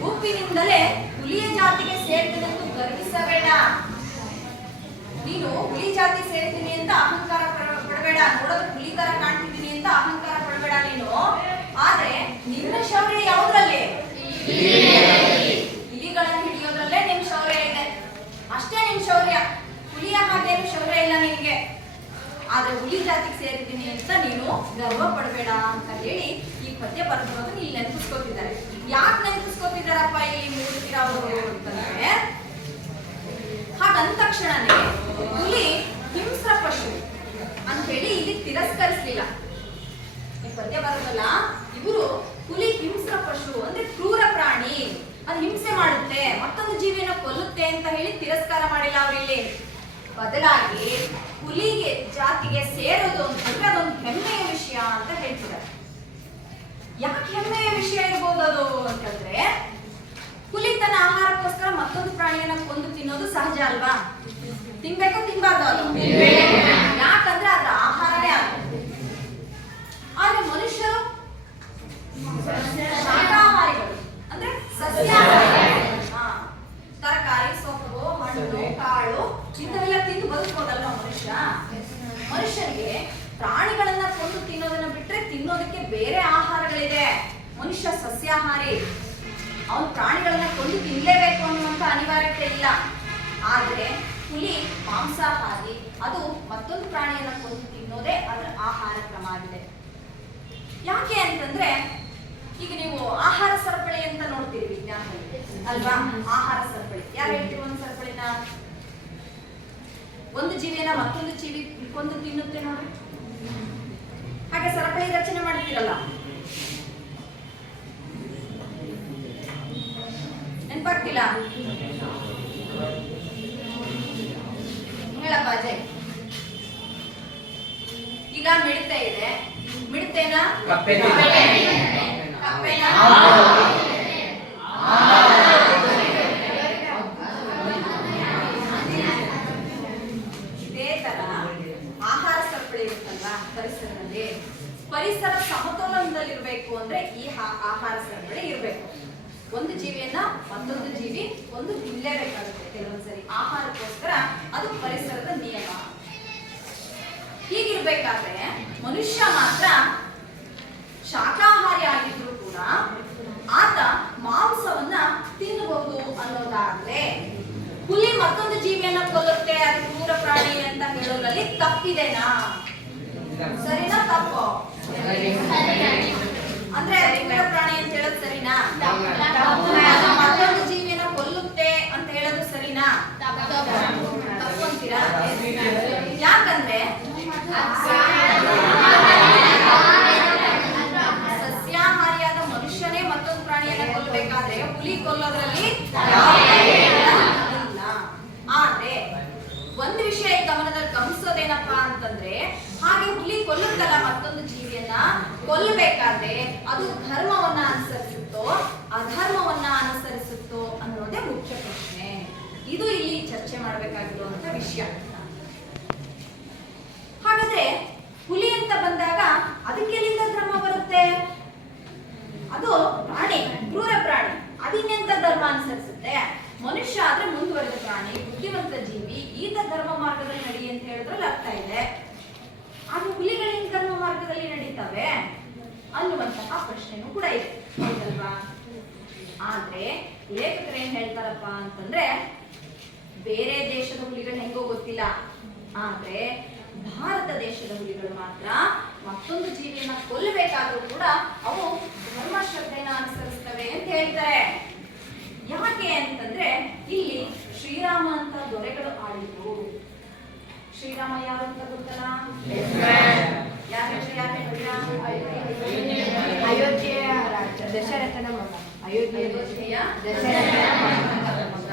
ರೂಪಿನಿಂದಲೇ ಹುಲಿಯ ಜಾತಿಗೆ ಸೇರಿದೆಂದು ಗರ್ವಿಸಬೇಡ. ನೀನು ಹುಲಿ ಜಾತಿ ಸೇರಿದ್ದೀನಿ ಅಂತ ಅಹಂಕಾರ ಪಡಬೇಡ. ನೋಡೋದು ಹುಲಿ ತರ ಕಾಣ್ತಿದ್ದೀನಿ ಅಂತ ಅಹಂಕಾರ ಪಡಬೇಡ ನೀನು. ಆದ್ರೆ ನಿನ್ನ ಶೌರ್ಯ ಯಾವುದ್ರಲ್ಲಿ? ಇಲಿಗಳನ್ನು ಹಿಡಿಯೋದ್ರಲ್ಲೇ ನಿನ್ ಶೌರ್ಯ ಇದೆ. ಅಷ್ಟೇ ನಿನ್ ಶೌರ್ಯ. ಹುಲಿಯ ಹಾಗೇನು ಶೌರ್ಯ ಇಲ್ಲ ನಿನ್ಗೆ. ಆದ್ರೆ ಹುಲಿ ಜಾತಿಗೆ ಸೇರಿದ್ದೀನಿ ಅಂತ ನೀನು ಗರ್ವ ಪಡಬೇಡ ಅಂತ ಹೇಳಿ ಈ ಪದ್ಯ ಬರೆದಿರೋದನ್ನ ಇಲ್ಲಿ ನೆನಪಿಸ್ಕೋತಿದ್ದಾರೆ. ಯಾಕೆ ನೆನಪಿಸ್ಕೋತಿದ್ದಾರಪ್ಪ ಇಲ್ಲಿ ಮೂರ್ತಿರಾವರು ಅಂತಂದ್ರೆ, ಹಾಗಂದ ತಕ್ಷಣನೇ ಹುಲಿ ಹಿಂಸ್ರ ಪಶು ಅಂತ ಹೇಳಿ ಇಲ್ಲಿ ತಿರಸ್ಕರಿಸಲಿಲ್ಲ. ಈ ಪದ್ಯ ಬರೋದಲ್ಲ, ಇವರು ಹುಲಿ ಹಿಂಸ್ರ ಪಶು ಅಂದ್ರೆ ಕ್ರೂರ ಪ್ರಾಣಿ, ಅದು ಹಿಂಸೆ ಮಾಡುತ್ತೆ, ಮತ್ತೊಂದು ಜೀವಿಯನ್ನು ಕೊಲ್ಲುತ್ತೆ ಅಂತ ಹೇಳಿ ತಿರಸ್ಕಾರ ಮಾಡಿಲ್ಲ ಅವರಿಲ್ಲಿ. ಬದಲಾಗಿ ಹುಲಿಗೆ ಜಾತಿಗೆ ಸೇರೋದು ಅಂತಂದ್ರೆ ಅದೊಂದು ಹೆಮ್ಮೆಯ ವಿಷಯ ಅಂತ ಹೇಳ್ತಿದ್ದಾರೆ. ಯಾಕೆ ಹೆಮ್ಮೆಯ ವಿಷಯ ಇರ್ಬೋದು ಅದು ಅಂತಂದ್ರೆ, ಹುಲಿ ತನ್ನ ಆಹಾರಕ್ಕೋಸ್ಕರ ಮತ್ತೊಂದು ಪ್ರಾಣಿಯನ್ನ ಕೊಂದು ತಿನ್ನೋದು ಸಹಜ ಅಲ್ವಾ? ತಿನ್ಬೇಕು, ತಿನ್ಬಾರ್ದು ಅದು? ಯಾಕಂದ್ರೆ ಅದರ ಆಹಾರನೇ ಅದು. ಆದ್ರೆ ಮನುಷ್ಯರು ಶಾಕಾಹಾರಿಗಳು ಅಂದ್ರೆ ಸಸ್ಯಾಹಾರಿ. ತರಕಾರಿ, ಸೊಪ್ಪು, ಹಣ್ಣು, ಕಾಳು ಇಂಥವೆಲ್ಲ ತಿಂದು ಬದುಕೋದಲ್ವ ಮನುಷ್ಯ. ಮನುಷ್ಯನಿಗೆ ಪ್ರಾಣಿಗಳನ್ನ ಕೊಂದು ತಿನ್ನೋದನ್ನ ಬಿಟ್ರೆ ತಿನ್ನೋದಕ್ಕೆ ಬೇರೆ ಆಹಾರಗಳಿದೆ. ಮನುಷ್ಯ ಸಸ್ಯಾಹಾರಿ, ಅವನು ಪ್ರಾಣಿಗಳನ್ನ ಕೊಂದು ತಿನ್ಲೇಬೇಕು ಅನ್ನುವಂತ ಅನಿವಾರ್ಯತೆ ಇಲ್ಲ. ಆದ್ರೆ ಹುಲಿ ಮಾಂಸಾಹಾರಿ, ಅದು ಮತ್ತೊಂದು ಪ್ರಾಣಿಯನ್ನ ಕೊಂದು ತಿನ್ನೋದೇ ಅದರ ಆಹಾರ ಕ್ರಮ ಆಗಿದೆ. ಯಾಕೆ ಅಂತಂದ್ರೆ, ಈಗ ನೀವು ಆಹಾರ ಸರಪಳಿ ಅಂತ ನೋಡ್ತೀರಿ ವಿಜ್ಞಾನದಲ್ಲಿ ಅಲ್ವಾ? ಆಹಾರ ಸರಪಳಿ ಯಾರು ಹೇಳ್ತೀವಿ? ಒಂದು ಸರಪಳಿನ ಒಂದು ಜೀವಿಯನ್ನ ಮತ್ತೊಂದು ಜೀವಿ ಕೊಂದು ತಿನ್ನುತ್ತೆ ನೋಡ್ರಿ. ಹಾಗೆ ಸರಪಳಿ ರಚನೆ ಮಾಡ್ತೀರಲ್ಲ, ನೆನಪಾಗ್ತಿಲ್ಲ? ಹೇಳಪ್ಪ ಅಜಯ್. ಈಗ ಮಿಡತೆ ಇದೆ, ಮಿಡ್ತೇನಾ? ಕಪ್ಪೆನ? ಕಪ್ಪೆನಾ? ಇದೇ ತರ ಆಹಾರ ಸರಪಳಿ ಇರುತ್ತಲ್ವಾ ಪರಿಸರದಲ್ಲಿ, ಪರಿಸರ ಸಮತೋಲನದಲ್ಲಿರ್ಬೇಕು ಅಂದ್ರೆ ಈ ಆಹಾರ ಸರಪಳಿ ಇರ್ಬೇಕು. ಒಂದು ಜೀವಿಯನ್ನ ಮತ್ತೊಂದು ಜೀವಿ ಒಂದು ತಿನ್ನಲೇಬೇಕಾಗುತ್ತೆ ಕೆಲವೊಂದ್ಸರಿ ಆಹಾರಕ್ಕೋಸ್ಕರ, ಅದು ಪರಿಸರದ ನಿಯಮ. ಹೀಗಿರ್ಬೇಕಾದ್ರೆ ಮನುಷ್ಯ ಮಾತ್ರ ಶಾಕಾಹಾರಿ ಆಗಿದ್ರು ಕೂಡ ಆತ ಮಾಂಸವನ್ನ ತಿನ್ನಬಹುದು ಅನ್ನೋದಾದ್ರೆ, ಹುಲಿ ಮತ್ತೊಂದು ಜೀವಿಯನ್ನ ಕೊಲ್ಲುತ್ತೆ ಅದು ಕ್ರೂರ ಪ್ರಾಣಿ ಅಂತ ಹೇಳೋದ್ರಲ್ಲಿ ತಪ್ಪಿದೆನಾ? ಸರಿನಾ ತಪ್ಪು? ಅಂದ್ರೆ ಅದು ಕ್ರೂರ ಪ್ರಾಣಿ ಅಂತ ಹೇಳೋದು ಸರಿನಾ? ಅದು ಮತ್ತೊಂದು ಜೀವಿಯನ್ನ ಕೊಲ್ಲುತ್ತೆ ಅಂತ ಹೇಳೋದು ಸರಿನಾ? ತಪ್ಪು ಅಂತೀರಾ? ಯಾಕಂದ್ರೆ ಸಸ್ಯಾಹಾರಿಯಾದ ಮನುಷ್ಯನೇ ಮತ್ತೊಂದು ಪ್ರಾಣಿಯನ್ನ ಕೊಲ್ಲಬೇಕಾದ್ರೆ ಹುಲಿ ಕೊಲ್ಲೋದ್ರಲ್ಲಿ ಇಲ್ಲ. ಆದ್ರೆ ಒಂದು ವಿಷಯ ಗಮನದಲ್ಲಿ ಗಮನಿಸೋದೇನಪ್ಪಾ ಅಂತಂದ್ರೆ, ಹಾಗೆ ಹುಲಿ ಕೊಲ್ಲುತ್ತಲ್ಲ ಮತ್ತೊಂದು ಜೀವಿಯನ್ನ, ಕೊಲ್ಲಬೇಕಾದ್ರೆ ಅದು ಧರ್ಮವನ್ನ ಅನುಸರಿಸುತ್ತೋ ಅಧರ್ಮವನ್ನ ಅನುಸರಿಸುತ್ತೋ ಅನ್ನೋದೇ ಮುಖ್ಯ ಪ್ರಶ್ನೆ. ಇದು ಇಲ್ಲಿ ಚರ್ಚೆ ಮಾಡಬೇಕಾಗಿರುವಂತ ವಿಷಯ. ಹಾಗಾದ್ರೆ ಹುಲಿ ಅಂತ ಬಂದಾಗ ಅದಕ್ಕೆಲ್ಲಿಂದ ಧರ್ಮ ಬರುತ್ತೆ? ಅದು ಪ್ರಾಣಿ, ಕ್ರೂರ ಪ್ರಾಣಿ, ಅದಿನ್ನೆಂತ ಧರ್ಮ ಅನುಸರಿಸುತ್ತೆ? ಮನುಷ್ಯ ಆದ್ರೆ ಮುಂದುವರೆದ ಪ್ರಾಣಿ, ಬುದ್ಧಿವಂತ ಜೀವಿ, ಈತ ಧರ್ಮ ಮಾರ್ಗದಲ್ಲಿ ನಡಿ ಅಂತ ಹೇಳಿದ್ರಲ್ಲಿ ಅರ್ಥ ಇದೆ. ಆದ್ರೆ ಹುಲಿಗಳಿಂದ ಧರ್ಮ ಮಾರ್ಗದಲ್ಲಿ ನಡೀತವೆ ಅನ್ನುವಂತಹ ಪ್ರಶ್ನೆನೂ ಕೂಡ ಇದೆ, ಹೌದಲ್ವಾ? ಆದ್ರೆ ಲೇಖಕರು ಏನ್ ಹೇಳ್ತಾರಪ್ಪ ಅಂತಂದ್ರೆ, ಬೇರೆ ದೇಶದ ಹುಲಿಗಳು ಹೆಂಗೋ ಗೊತ್ತಿಲ್ಲ, ಆದ್ರೆ ಭಾರತ ದೇಶದ ಹುಲಿಗಳು ಮಾತ್ರ ಮತ್ತೊಂದು ಜೀವಿಯನ್ನ ಕೊಲ್ಲಬೇಕಾದ್ರೂ ಕೂಡ ಅವು ಧರ್ಮಶ್ರದ್ಧೆನ ಅನುಸರಿಸ್ತವೆ ಅಂತ ಹೇಳ್ತಾರೆ. ಯಾಕೆ ಅಂತಂದ್ರೆ, ಇಲ್ಲಿ ಶ್ರೀರಾಮ ಅಂತ ದೊರೆಗಳು ಆಳಿದ್ರು. ಶ್ರೀರಾಮ ಯಾರು ಅಂತ ಗೊತ್ತಲ್ಲ? ಅಯೋಧ್ಯೆಯ ದಶರಥನ ಮಗ. ಅಯೋಧ್ಯೆಯ ಮಗ.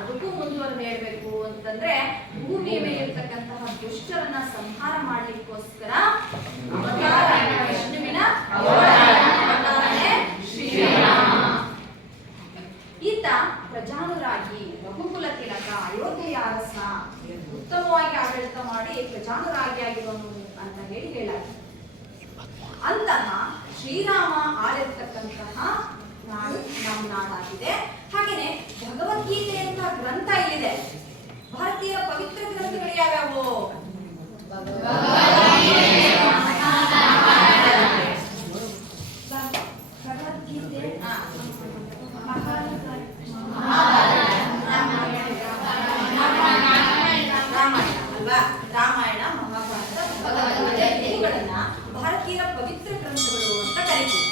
ಅದಕ್ಕೂ ಮುಂದುವರೆದು ಹೇಳ್ಬೇಕು ಅಂತಂದ್ರೆ, ಭೂಮಿಯ ಮೇಲೆ ಇರ್ತಕ್ಕಂತಹ ದುಷ್ಟರನ್ನ ಸಂಹಾರ ಮಾಡ್ಲಿಕ್ಕೋಸ್ಕರ ಅವತಾರ, ವಿಷ್ಣುವಿನ ಅವತಾರನೇ ಶ್ರೀರಾಮ. ಈತ ಪ್ರಜಾನುರಾಗಿ, ರಘುಕುಲ ತಿಲಕ, ಅಯೋಧ್ಯೆಯ ಅರಸ, ಉತ್ತಮವಾಗಿ ಆಡಳಿತ ಮಾಡಿ ಪ್ರಜಾನುರಾಗಿಯಾಗಿರುವನು ಅಂತ ಹೇಳಲಾಗಿದೆ. ಅಂತಹ ಶ್ರೀರಾಮ ಆಳಿರ್ತಕ್ಕಂತಹ ನಾಡು ನಮ್ಮ ನಾಡಾಗಿದೆ. ಹಾಗೇನೆ ಭಗವದ್ಗೀತೆ ಅಂತ ಗ್ರಂಥ ಇಲ್ಲಿದೆ. ಭಾರತೀಯ ಪವಿತ್ರ ಗ್ರಂಥಗಳು ಯಾವ್ಯಾವು? ಭಗವದ್ಗೀತೆ, ರಾಮಾಯಣ, ಮಹಾಭಾರತ, ಭಗವದ್ಗೀತೆ ಇವುಗಳನ್ನ ಭಾರತೀಯರ ಪವಿತ್ರ ಗ್ರಂಥಗಳು ಅಂತ ಕರೀತೀವಿ.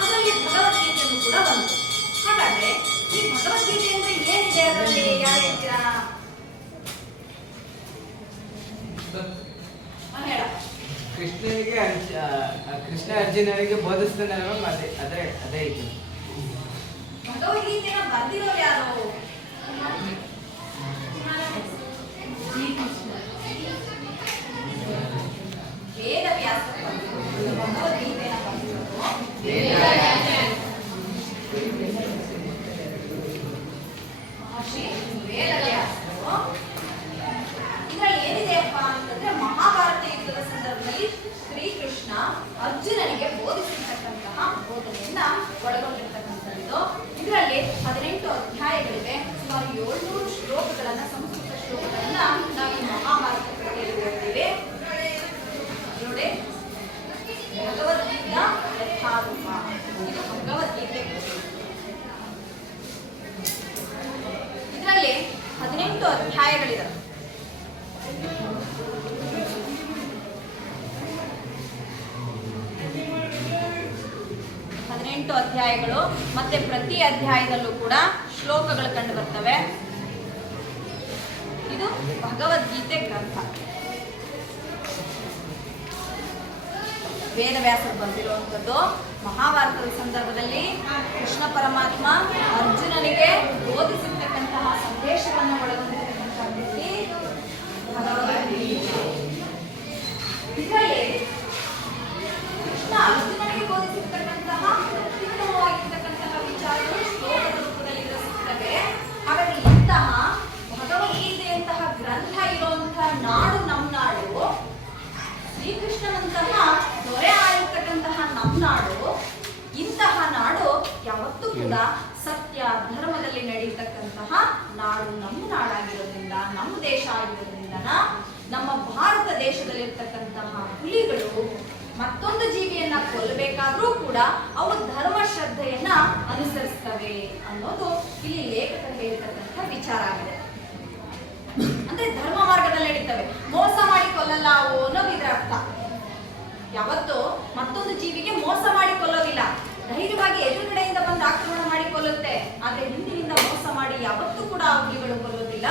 ಅದರಲ್ಲಿ ಭಗವದ್ಗೀತೆಯನ್ನು ಕೂಡ ಒಂದು. ಹಾಗಾದ್ರೆ ಈ ಭಗವದ್ಗೀತೆ ಅಂದ್ರೆ ಏನಿದೆ ಅದರಲ್ಲಿ? ಯಾರು ಹೇಳ್ತೀರಾ? ಹೇಳ. ಕೃಷ್ಣ ಅರ್ಜುನರಿಗೆ ಬೋಧಿಸ್ತಾನಲ್ವ, ಅದೇ ಇದು. ಭಗವದ್ಗೀತೆನ ಬರ್ದಿರೋರು ಯಾರು? ವೇದವ್ಯಾಸ ಭಗವದ್ಗೀತೆನ ಬರ್ದಿರೋರು ಮಹರ್ಷಿ ವೇದವ್ಯಾಸರು. ಇದರಲ್ಲಿ ಏನಿದೆಯಪ್ಪ ಅಂತಂದ್ರೆ, ಮಹಾಭಾರತ ಯುದ್ಧದ ಸಂದರ್ಭದಲ್ಲಿ ಶ್ರೀಕೃಷ್ಣ ಅರ್ಜುನನಿಗೆ ಬೋಧಿಸಿರ್ತಕ್ಕಂತಹ ಬೋಧನೆಯನ್ನ ಒಳಗೊಂಡಿರ್ತಕ್ಕಂಥದ್ದು. ಇದರಲ್ಲಿ 18 ಅಧ್ಯಾಯಗಳಿವೆ. ಸುಮಾರು 700 ಶ್ಲೋಕಗಳನ್ನ, ಸಂಸ್ಕೃತ ಶ್ಲೋಕಗಳನ್ನ ನಾವು ಈ ಮಹಾಭಾರತ ಕೃತಿಯಲ್ಲಿ ಓದ್ತೀವಿ. ನೋಡಿ, ಭಗವದ್ಗೀತಾ ಯಥಾರೂಪ, ಇದು ಭಗವದ್ಗೀತೆ. ಇದರಲ್ಲಿ 18 ಅಧ್ಯಾಯಗಳಿವೆ. 18 ಅಧ್ಯಾಯಗಳು, ಮತ್ತೆ ಪ್ರತಿ ಅಧ್ಯಾಯದಲ್ಲೂ ಕೂಡ ಶ್ಲೋಕಗಳು ಕಂಡು ಬರ್ತವೆ. ಇದು ಭಗವದ್ಗೀತೆ ಗ್ರಂಥ. ವೇದವ್ಯಾಸರು ಬರೆದಿರುವಂಥದ್ದು. ಮಹಾಭಾರತದ ಸಂದರ್ಭದಲ್ಲಿ ಕೃಷ್ಣ ಪರಮಾತ್ಮ ಅರ್ಜುನನಿಗೆ ಬೋಧಿಸಿರ್ತಕ್ಕಂತಹ ಸಂದೇಶವನ್ನು ಒಳಗೊಂಡಿರ್ತಕ್ಕಂತಹ ಭಗವದ್ಗೀತೆ. ಇದರಲ್ಲಿ ನಾಡು ನಮ್ಮ ನಾಡು, ಶ್ರೀಕೃಷ್ಣನಂತಹ ದೊರೆ ಆಗಿರ್ತಕ್ಕಂತಹ ನಮ್ಮ ನಾಡು, ಇಂತಹ ನಾಡು ಯಾವತ್ತೂ ಕೂಡ ಸತ್ಯ ಧರ್ಮದಲ್ಲಿ ನಡೆಯತಕ್ಕಂತಹ ನಾಡು ನಮ್ಮ ನಾಡಾಗಿರೋದ್ರಿಂದ, ನಮ್ಮ ದೇಶ ಆಗಿರೋದ್ರಿಂದ, ನಮ್ಮ ಭಾರತ ದೇಶದಲ್ಲಿರ್ತಕ್ಕಂತಹ ಹುಲಿಗಳು ಮತ್ತೊಂದು ಜೀವಿಯನ್ನ ಕೊಲ್ಲಬೇಕಾದ್ರೂ ಕೂಡ ಅವು ಧರ್ಮ ಶ್ರದ್ಧೆಯನ್ನ ಅನುಸರಿಸ್ತವೆ ಅನ್ನೋದು ಇಲ್ಲಿ ಲೇಖಕರು ಹೇಳ್ತಕ್ಕಂಥ ವಿಚಾರ ಆಗಿದೆ. ಅಂದ್ರೆ ಧರ್ಮ ಮಾರ್ಗದಲ್ಲಿ ನಡೀತವೆ, ಮೋಸ ಮಾಡಿ ಕೊಲ್ಲಲ್ಲ ಅವು ಅನ್ನೋದು ಇದರ ಅರ್ಥ. ಯಾವತ್ತು ಮತ್ತೊಂದು ಜೀವಿಗೆ ಮೋಸ ಮಾಡಿ ಕೊಲ್ಲೋದಿಲ್ಲ, ಧೈರ್ಯವಾಗಿ ಎದುರುಗಡೆಯಿಂದ ಬಂದು ಆಕ್ರಮಣ ಮಾಡಿ ಕೊಲ್ಲುತ್ತೆ. ಆದ್ರೆ ಹಿಂದಿನಿಂದ ಮೋಸ ಮಾಡಿ ಯಾವತ್ತೂ ಕೂಡ ಆ ಹುಲಿಗಳು ಕೊಲ್ಲೋದಿಲ್ಲ.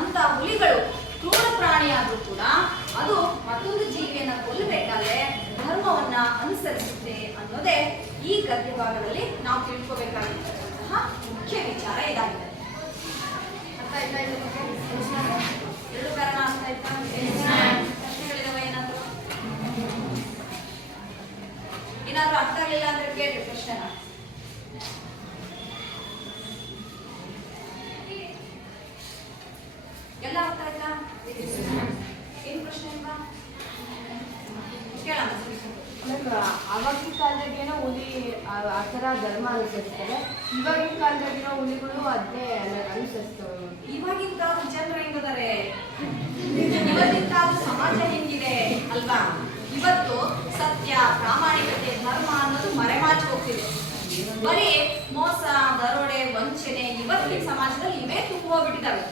ಅಂತ ಹುಲಿಗಳು ಕ್ರೂರ ಪ್ರಾಣಿಯಾದ್ರೂ ಕೂಡ ಅದು ಮತ್ತೊಂದು ಜೀವಿಯನ್ನ ಕೊಲ್ಲಬೇಕಾದ್ರೆ ಧರ್ಮವನ್ನ ಅನುಸರಿಸುತ್ತೆ ಅನ್ನೋದೇ ಈ ಗದ್ಯ ಭಾಗದಲ್ಲಿ ನಾವು ತಿಳ್ಕೋಬೇಕಾಗಿರ್ತಕ್ಕಂತಹ ಮುಖ್ಯ ವಿಚಾರ ಇದಾಗಿದೆ. ಅರ್ಥ ಆಯ್ತಾ? ಇದ್ರ ಬಗ್ಗೆ ಎರಡು ಕಾರಣ ಅರ್ಥ ಆಯ್ತಾ? ಪ್ರಶ್ನೆಗಳಿದಾವೆ ಏನಾದ್ರು? ಏನಾದ್ರು ಅರ್ಥ ಆಗಲಿಲ್ಲ ಅಂದ್ರೆ ಕೇಳ್ರಿ ಪ್ರಶ್ನೆನ. ಎಲ್ಲ ಅರ್ಥ ಆಯ್ತಾ? ಏನ್ ಪ್ರಶ್ನೆ ಇಲ್ವಾ? ಕೇಳೋಣ. ಆವಾಗಿನ ಕಾಲದಾಗೇನೋ ಹುಲಿ ಆ ಥರ ಧರ್ಮ ಅನುಸರಿಸ್ತಾರೆ, ಇವಾಗಿನ ಕಾಲದಾಗಿರೋ ಹುಲಿಗಳು ಅದೇ ಅನುಸರಿಸ್ತವೆ. ಇವಾಗಿನ ಕಾಲದ ಜನರು ಹೆಂಗಿದ್ದಾರೆ, ಇವತ್ತಿನ ಕಾಲದ ಸಮಾಜ ಹೆಂಗಿದೆ ಅಲ್ವಾ? ಇವತ್ತು ಸತ್ಯ, ಪ್ರಾಮಾಣಿಕತೆ, ಧರ್ಮ ಅನ್ನೋದು ಮರೆಮಾಚಿ ಹೋಗ್ತಿದೆ. ಬರೀ ಮೋಸ, ದರೋಡೆ, ವಂಚನೆ ಇವತ್ತಿನ ಸಮಾಜದಲ್ಲಿ ಇವೇ ತುಂಬ ಹೋಗ್ಬಿಟ್ಟಿದ್ದಾವೆ.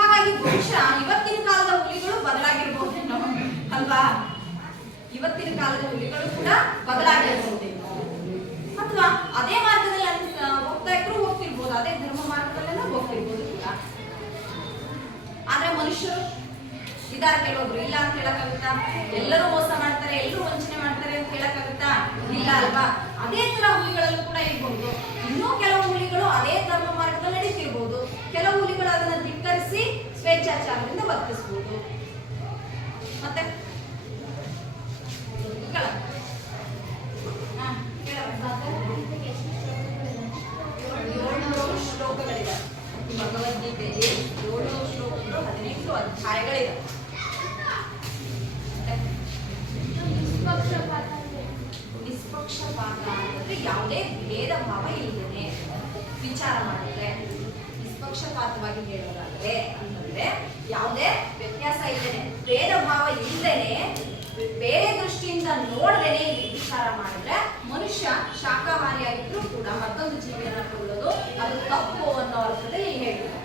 ಹಾಗಾಗಿ ಬಹುಶಃ ಇವತ್ತಿನ ಕಾಲದ ಹುಲಿಗಳು ಬದಲಾಗಿರ್ಬಹುದು ಅಲ್ವಾ? ಇವತ್ತಿನ ಕಾಲದ ಹುಲಿಗಳು ಕೂಡ ಬದಲಾಗಿರ್ಬಹುದು, ಅಥವಾ ಅದೇ ಮಾರ್ಗದಲ್ಲಿ ಹೋಗ್ತಾ ಇದ್ರು ಹೋಗ್ತಿರ್ಬೋದು, ಅದೇ ಧರ್ಮ ಮಾರ್ಗದಲ್ಲೆಲ್ಲ ಹೋಗ್ತಿರ್ಬೋದು ಕೂಡ. ಆದ್ರೆ ಮನುಷ್ಯರು ಇದಾರ, ಕೆಲವೊಬ್ರು ಇಲ್ಲ ಅಂತ ಹೇಳಕ್ಕಾಗುತ್ತಾ? ಎಲ್ಲರೂ ಮೋಸ ಮಾಡ್ತಾರೆ, ಎಲ್ಲರೂ ವಂಚನೆ ಮಾಡ್ತಾರೆ ಅಂತ ಹೇಳಕ್ಕಾಗುತ್ತಾ? ಇಲ್ಲ ಅಲ್ವಾ? ಅದೇ ತರ ಹುಲಿಗಳಲ್ಲೂ ಕೂಡ ಇರ್ಬಹುದು. ಇನ್ನೂ ಕೆಲವು ಹುಲಿಗಳು ಅದೇ ಧರ್ಮ ಮಾರ್ಗದಲ್ಲಿ ನಡೀತಿರ್ಬೋದು, ಕೆಲವು ಹುಲಿಗಳು ಅದನ್ನ ಧಿಕ್ಕರಿಸಿ ಸ್ವೇಚ್ಛಾಚಾರದಿಂದ ವರ್ತಿಸಬಹುದು. ಮತ್ತೆ ಶ್ಲೋಕಗಳಿದೆ ಭಗವದ್ಗೀತೆಯಲ್ಲಿ. 700 ಶ್ಲೋಕಗಳು, 18 ಅಧ್ಯಾಯಗಳಿದೆ. ನಿಷ್ಪಕ್ಷಪಾತ ಅಂತಂದ್ರೆ ಯಾವುದೇ ಭೇದ ಭಾವ ಇಲ್ಲದೇನೆ ವಿಚಾರ ಮಾಡಿದ್ರೆ, ನಿಷ್ಪಕ್ಷಪಾತವಾಗಿ ಹೇಳೋದಾದ್ರೆ ಅಂತಂದ್ರೆ ಯಾವುದೇ ವ್ಯತ್ಯಾಸ ಇಲ್ಲದೇನೆ, ಭೇದ ಭಾವ ಇಲ್ಲದೇನೆ, ಬೇರೆ ದೃಷ್ಟಿಯಿಂದ ನೋಡದೇನೆ ವಿಚಾರ ಮಾಡಿದ್ರೆ ಮನುಷ್ಯ ಶಾಕಾಹಾರಿಯಾಗಿದ್ರು ಕೂಡ ಮತ್ತೊಂದು ಜೀವಿಯನ್ನ ಕೊಲ್ಲೋದು ಅದು ತಪ್ಪು ಅನ್ನೋ ಅರ್ಥದಲ್ಲಿ ಹೇಳ್ತಾರೆ.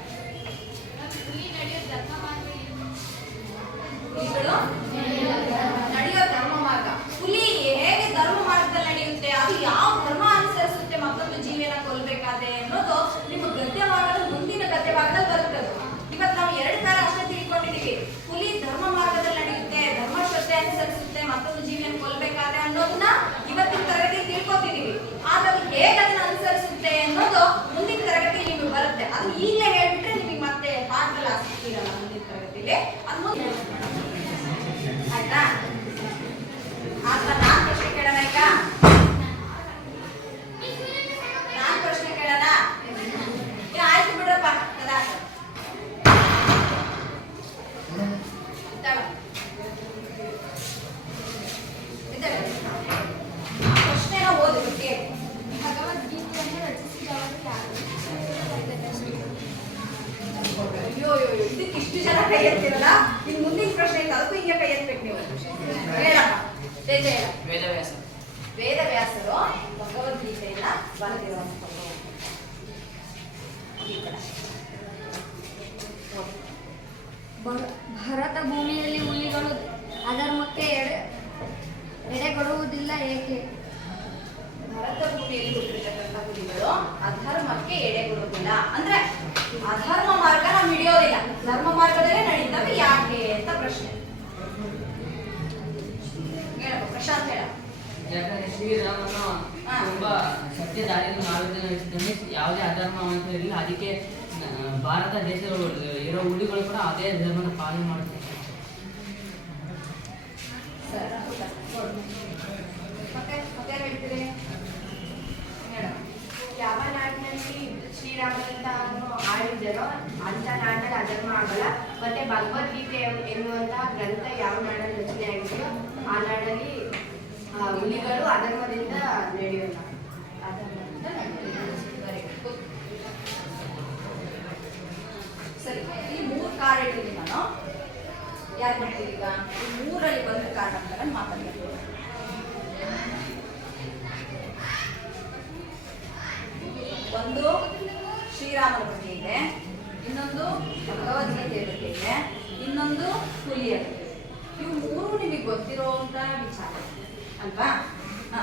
ಹುಲಿಗಳು ನಡೆಯೋ ಧರ್ಮ ಮಾರ್ಗ, ಹುಲಿ ಹೇಗೆ ಧರ್ಮ ಮಾರ್ಗದಲ್ಲಿ ನಡೆಯುತ್ತೆ, ಅದು ಯಾವ ಧರ್ಮ ಅನುಸರಿಸುತ್ತೆ ಮತ್ತೊಂದು ಜೀವಿಯನ್ನ ಕೊಲ್ಲಬೇಕಾದ್ರೆ ಅನ್ನೋದು ನಿಮ್ಮ ಗದ್ಯ ಭಾಗದ ಮುಂದಿನ ಗದ್ಯ ಭಾಗದಲ್ಲಿ ಬರುತ್ತೆ. ಇವತ್ತು ನಾವು 2 ಕಾರ ಅಷ್ಟೇ ತಿಳ್ಕೊಂಡಿದೀವಿ. ಹುಲಿ ಧರ್ಮ ಮಾರ್ಗದಲ್ಲಿ ನಡೆಯುತ್ತೆ, ಧರ್ಮ ಶ್ರದ್ಧೆ ಅನುಸರಿಸುತ್ತೆ, ಮತ್ತೊಂದು ಜೀವಿಯನ್ನು ಕೊಲ್ಲಬೇಕಾದ್ರೆ ಅನ್ನೋದನ್ನ ಇವತ್ತಿನ ತರಗತಿಯಲ್ಲಿ ತಿಳ್ಕೊತಿದೀವಿ. ಆದ್ರೆ ಅದು ಹೇಗೆ ಅದನ್ನ ಅನುಸರಿಸುತ್ತೆ ಅನ್ನೋದು ಮುಂದಿನ ತರಗತಿಯಲ್ಲಿ ನಿಮಗೆ ಬರುತ್ತೆ. ಅದು ಈಗಲೇ ಹೇಳ್ಬಿಟ್ರೆ ನಿಮಗೆ ಮತ್ತೆ ಪಾಠದಲ್ಲಿ ಆಸಕ್ತಿ ಇರಲ್ಲ ಮುಂದಿನ ತರಗತಿಯಲ್ಲಿ. ಅದು ಮುಂದೆ ಆಯ್ತಾ? ಅಥವಾ ನಾನು ಪ್ರಶ್ನೆ ಕೇಳೋಣ ಈಗ? ನಾನು ಪ್ರಶ್ನೆ ಕೇಳೋಣ? ಆಯ್ತು ಬಿಡ್ರಪ್ಪ. ಪ್ರಶ್ನೆನ ಓದಕ್ಕೆ ಭಗವದ್ಗೀತೆಯನ್ನು ರಚಿಸಿದವರು ಯಾರು? ಅಯ್ಯೋ ಇದಕ್ಕೆ ಇಷ್ಟು ಜನ ಕೈ ಎತ್ತಿರಲ್ಲ. ಇನ್ನು ಮುಂದಿನ ಪ್ರಶ್ನೆ ಇದೆ, ಅದಕ್ಕೂ ಹಿಂಗೆ ಕೈ ಎತ್ತಬೇಕು ನೀವು. ಹೇಳಪ್ಪ. ವೇದವ್ಯಾಸ. ವೇದವ್ಯಾಸರು ಭಗವದ್ಗೀತೆಯನ್ನ ಬರೆದಿರುವಂಥದ್ದು. ಭಾರತ ಭೂಮಿಯಲ್ಲಿ ಹುಲಿಗಳು ಅಧರ್ಮಕ್ಕೆ ಎಡೆಗೊಡುವುದಿಲ್ಲ ಏಕೆ? ಭರತ ಭೂಮಿಯಲ್ಲಿ ಹುಟ್ಟಿರ್ತಕ್ಕಂಥ ಹುಲಿಗಳು ಅಧರ್ಮಕ್ಕೆ ಎಡೆಗೊಡುವುದಿಲ್ಲ ಅಂದ್ರೆ ಅಧರ್ಮ ಮಾರ್ಗ ನಾವು ಹಿಡಿಯೋದಿಲ್ಲ, ಧರ್ಮ ಮಾರ್ಗದಲ್ಲೇ ನಡೀತವೆ ಯಾಕೆ ಅಂತ ಪ್ರಶ್ನೆ. ಹೇಳಪ್ಪ ಪ್ರಶಾಂತ್, ಹೇಳ. ಯಾಕಂದ್ರೆ ಶ್ರೀರಾಮನು ತುಂಬಾ ಸತ್ಯ ದಾರಿಯನ್ನು ಆಲೋಚನೆ ನಡೆಸಿದ್ದಾನೆ, ಯಾವುದೇ ಅಧರ್ಮ ಅಂತ ಇರಲಿಲ್ಲ. ಅದಕ್ಕೆ ಭಾರತ ದೇಶದಲ್ಲಿ ಇರೋ ಹುಲಿಗಳು ಕೂಡ ಅದೇ ಧರ್ಮನ ಪಾಲನೆ ಮಾಡುತ್ತೆ. ಮತ್ತೆ ಹೇಳ್ತೀರಿ? ಯಾವ ನಾಡಿನಲ್ಲಿ ಶ್ರೀರಾಮಚಂದ್ರ ಆಳಿದರೋ ಅಂತ ನಾಡಿನಲ್ಲಿ ಅಧರ್ಮ ಆಗಲ್ಲ, ಮತ್ತೆ ಭಗವದ್ಗೀತೆ ಎನ್ನುವಂತಹ ಗ್ರಂಥ ಯಾವ ನಾಡಲ್ಲಿ ರಚನೆ ಆಗಿದೆಯೋ ಆ ನಾಡಲ್ಲಿ ಹುಲಿಗಳು ಅಧರ್ಮದಿಂದ ನಡೆಯೋಲ್ಲ. ಅಧರ್ಮದಿಂದ ನಡೆಯೋಲ್ಲ. ಸರಿ, ಈ 3 ಕಾರ್ಡ್ ಇಟ್ಟಿದ್ದೀನಿ ನಾನು. ಯಾರು ಮಾಡ್ತೀವಿ ಈಗ? ಈ 3ರಲ್ಲಿ ಬಂದ ಕಾರ್ಡ್ ಅಂತ ಮಾತಾಡ್ಬೇಕು. ಒಂದು ಶ್ರೀರಾಮನ ಬಗ್ಗೆ ಇದೆ, ಇನ್ನೊಂದು ಭಗವದ್ಗೀತೆಯ ಬಗ್ಗೆ ಇದೆ, ಇನ್ನೊಂದು ಹುಲಿಯ ಬಗ್ಗೆ. ಇವು 3 ನಿಮಗೆ ಗೊತ್ತಿರೋಂಥ ವಿಚಾರ ಅಲ್ವಾ? ಹಾ,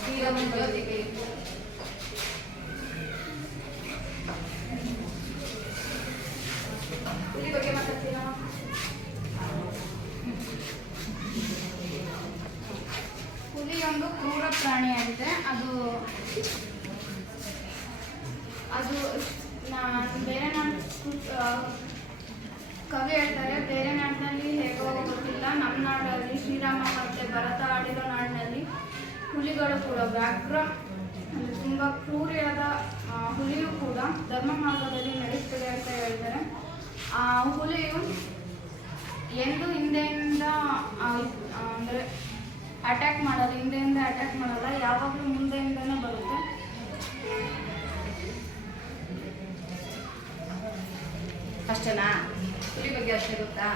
ಶ್ರೀರಾಮನ ಬಗ್ಗೆ ಹುಲಿ ಬಗ್ಗೆ ಮಾತಾಡ್ತೀರಾ? ಹುಲಿ ಒಂದು ಕ್ರೂರ ಪ್ರಾಣಿಯಾಗಿದೆ. ಅದು ಬೇರೆ ಕವಿ ಹೇಳ್ತಾರೆ, ಬೇರೆ ನಾಡಿನಲ್ಲಿ ಹೇಗೋ ಗೊತ್ತಿಲ್ಲ, ನಮ್ಮ ನಾಡಲ್ಲಿ ಶ್ರೀರಾಮ ಮತ್ತು ಭರತ ಆಡಿರೋ ನಾಡಿನಲ್ಲಿ ಹುಲಿಗಳು ಕೂಡ ವ್ಯಾಘ್ರ ತುಂಬ ಕ್ರೂರಿಯಾದ ಹುಲಿಯು ಕೂಡ ಧರ್ಮ ಮಾರ್ಗದಲ್ಲಿ ನಡೆಯುತ್ತದೆ ಅಂತ ಹೇಳ್ತಾರೆ. ಆ ಹುಲಿಯು ಎಂದು ಹಿಂದೆಯಿಂದ ಅಂದರೆ ಅಟ್ಯಾಕ್ ಮಾಡಲ್ಲ, ಹಿಂದೆಯಿಂದ ಅಟ್ಯಾಕ್ ಮಾಡಲ್ಲ, ಯಾವಾಗಲೂ ಮುಂದೆಯಿಂದನೇ ಬರುತ್ತೆ. ಅಷ್ಟೇನಾ? ಹುಲಿ ಬಗ್ಗೆ ಅಷ್ಟೇ ಗೊತ್ತಾ?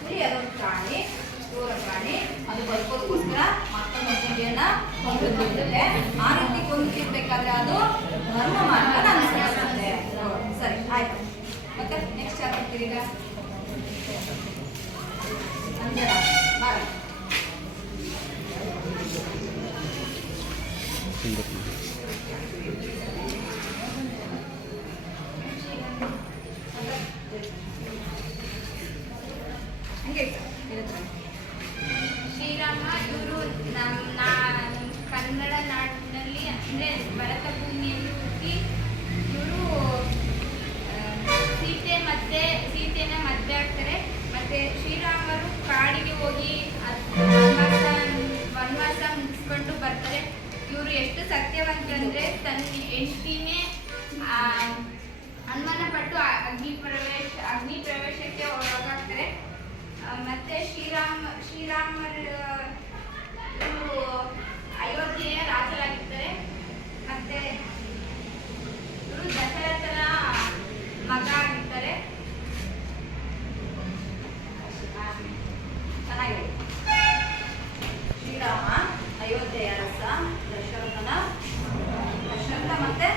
ಹುಲಿ ಅದೊಂದು ಪ್ರಾಣಿ, ಕ್ರೂರ ಪ್ರಾಣಿ. ಅದು ಬದುಕೋದಕ್ಕೋಸ್ಕರ ಮತ್ತೊಂದು ಜೀವಿಯನ್ನ ಕೊಂದಿರುತ್ತೆ. ಆ ರೀತಿ ಕೊಂದಿರ್ಬೇಕಾದ್ರೆ ಅದು ಧರ್ಮ ಮಾರ್ಗ ಅನುಸರಿಸುತ್ತೆ. ಸರಿ, ಆಯ್ತು. ಮತ್ತೆ ನೆಕ್ಸ್ಟ್ ಯಾರು ಬರ್ತೀರಿ ಈಗ? ಅಂಜನಾ ಬಾರ. ಶ್ರೀರಾಮ ಇವರು ನಮ್ಮ ಕನ್ನಡ ನಾಡಿನಲ್ಲಿ ಅಂದರೆ ಭರತ ಭೂಮಿಯಲ್ಲಿ ಹುಟ್ಟಿ ಇವರು ಸೀತೆನ ಮದುವೆ ಆಗ್ತಾರೆ. ಮತ್ತು ಶ್ರೀರಾಮರು ಕಾಡಿಗೆ ಹೋಗಿ ವನವಾಸ ಮುಗಿಸ್ಕೊಂಡು ಬರ್ತಾರೆ. ಇವರು ಎಷ್ಟು ಸತ್ಯವಂತರಂದರೆ ತನ್ನ ಹೆಂಡತಿನೇ ಅನುಮಾನ ಪಟ್ಟು ಅಗ್ನಿ ಪ್ರವೇಶಕ್ಕೆ ಒಳಗಾಗ್ತಾರೆ. ಮತ್ತೆ ಶ್ರೀರಾಮರು ಅಯೋಧ್ಯೆಯ ರಾಜರಾಗಿರ್ತಾರೆ. ಮತ್ತೆ ಇವರು ದಶರಥನ ಮಗ ಆಗಿರ್ತಾರೆ. ಚೆನ್ನಾಗಿದೆ. ಶ್ರೀರಾಮ ಅಯೋಧ್ಯೆಯ ರಸ, ದಶರಥ ಮತ್ತೆ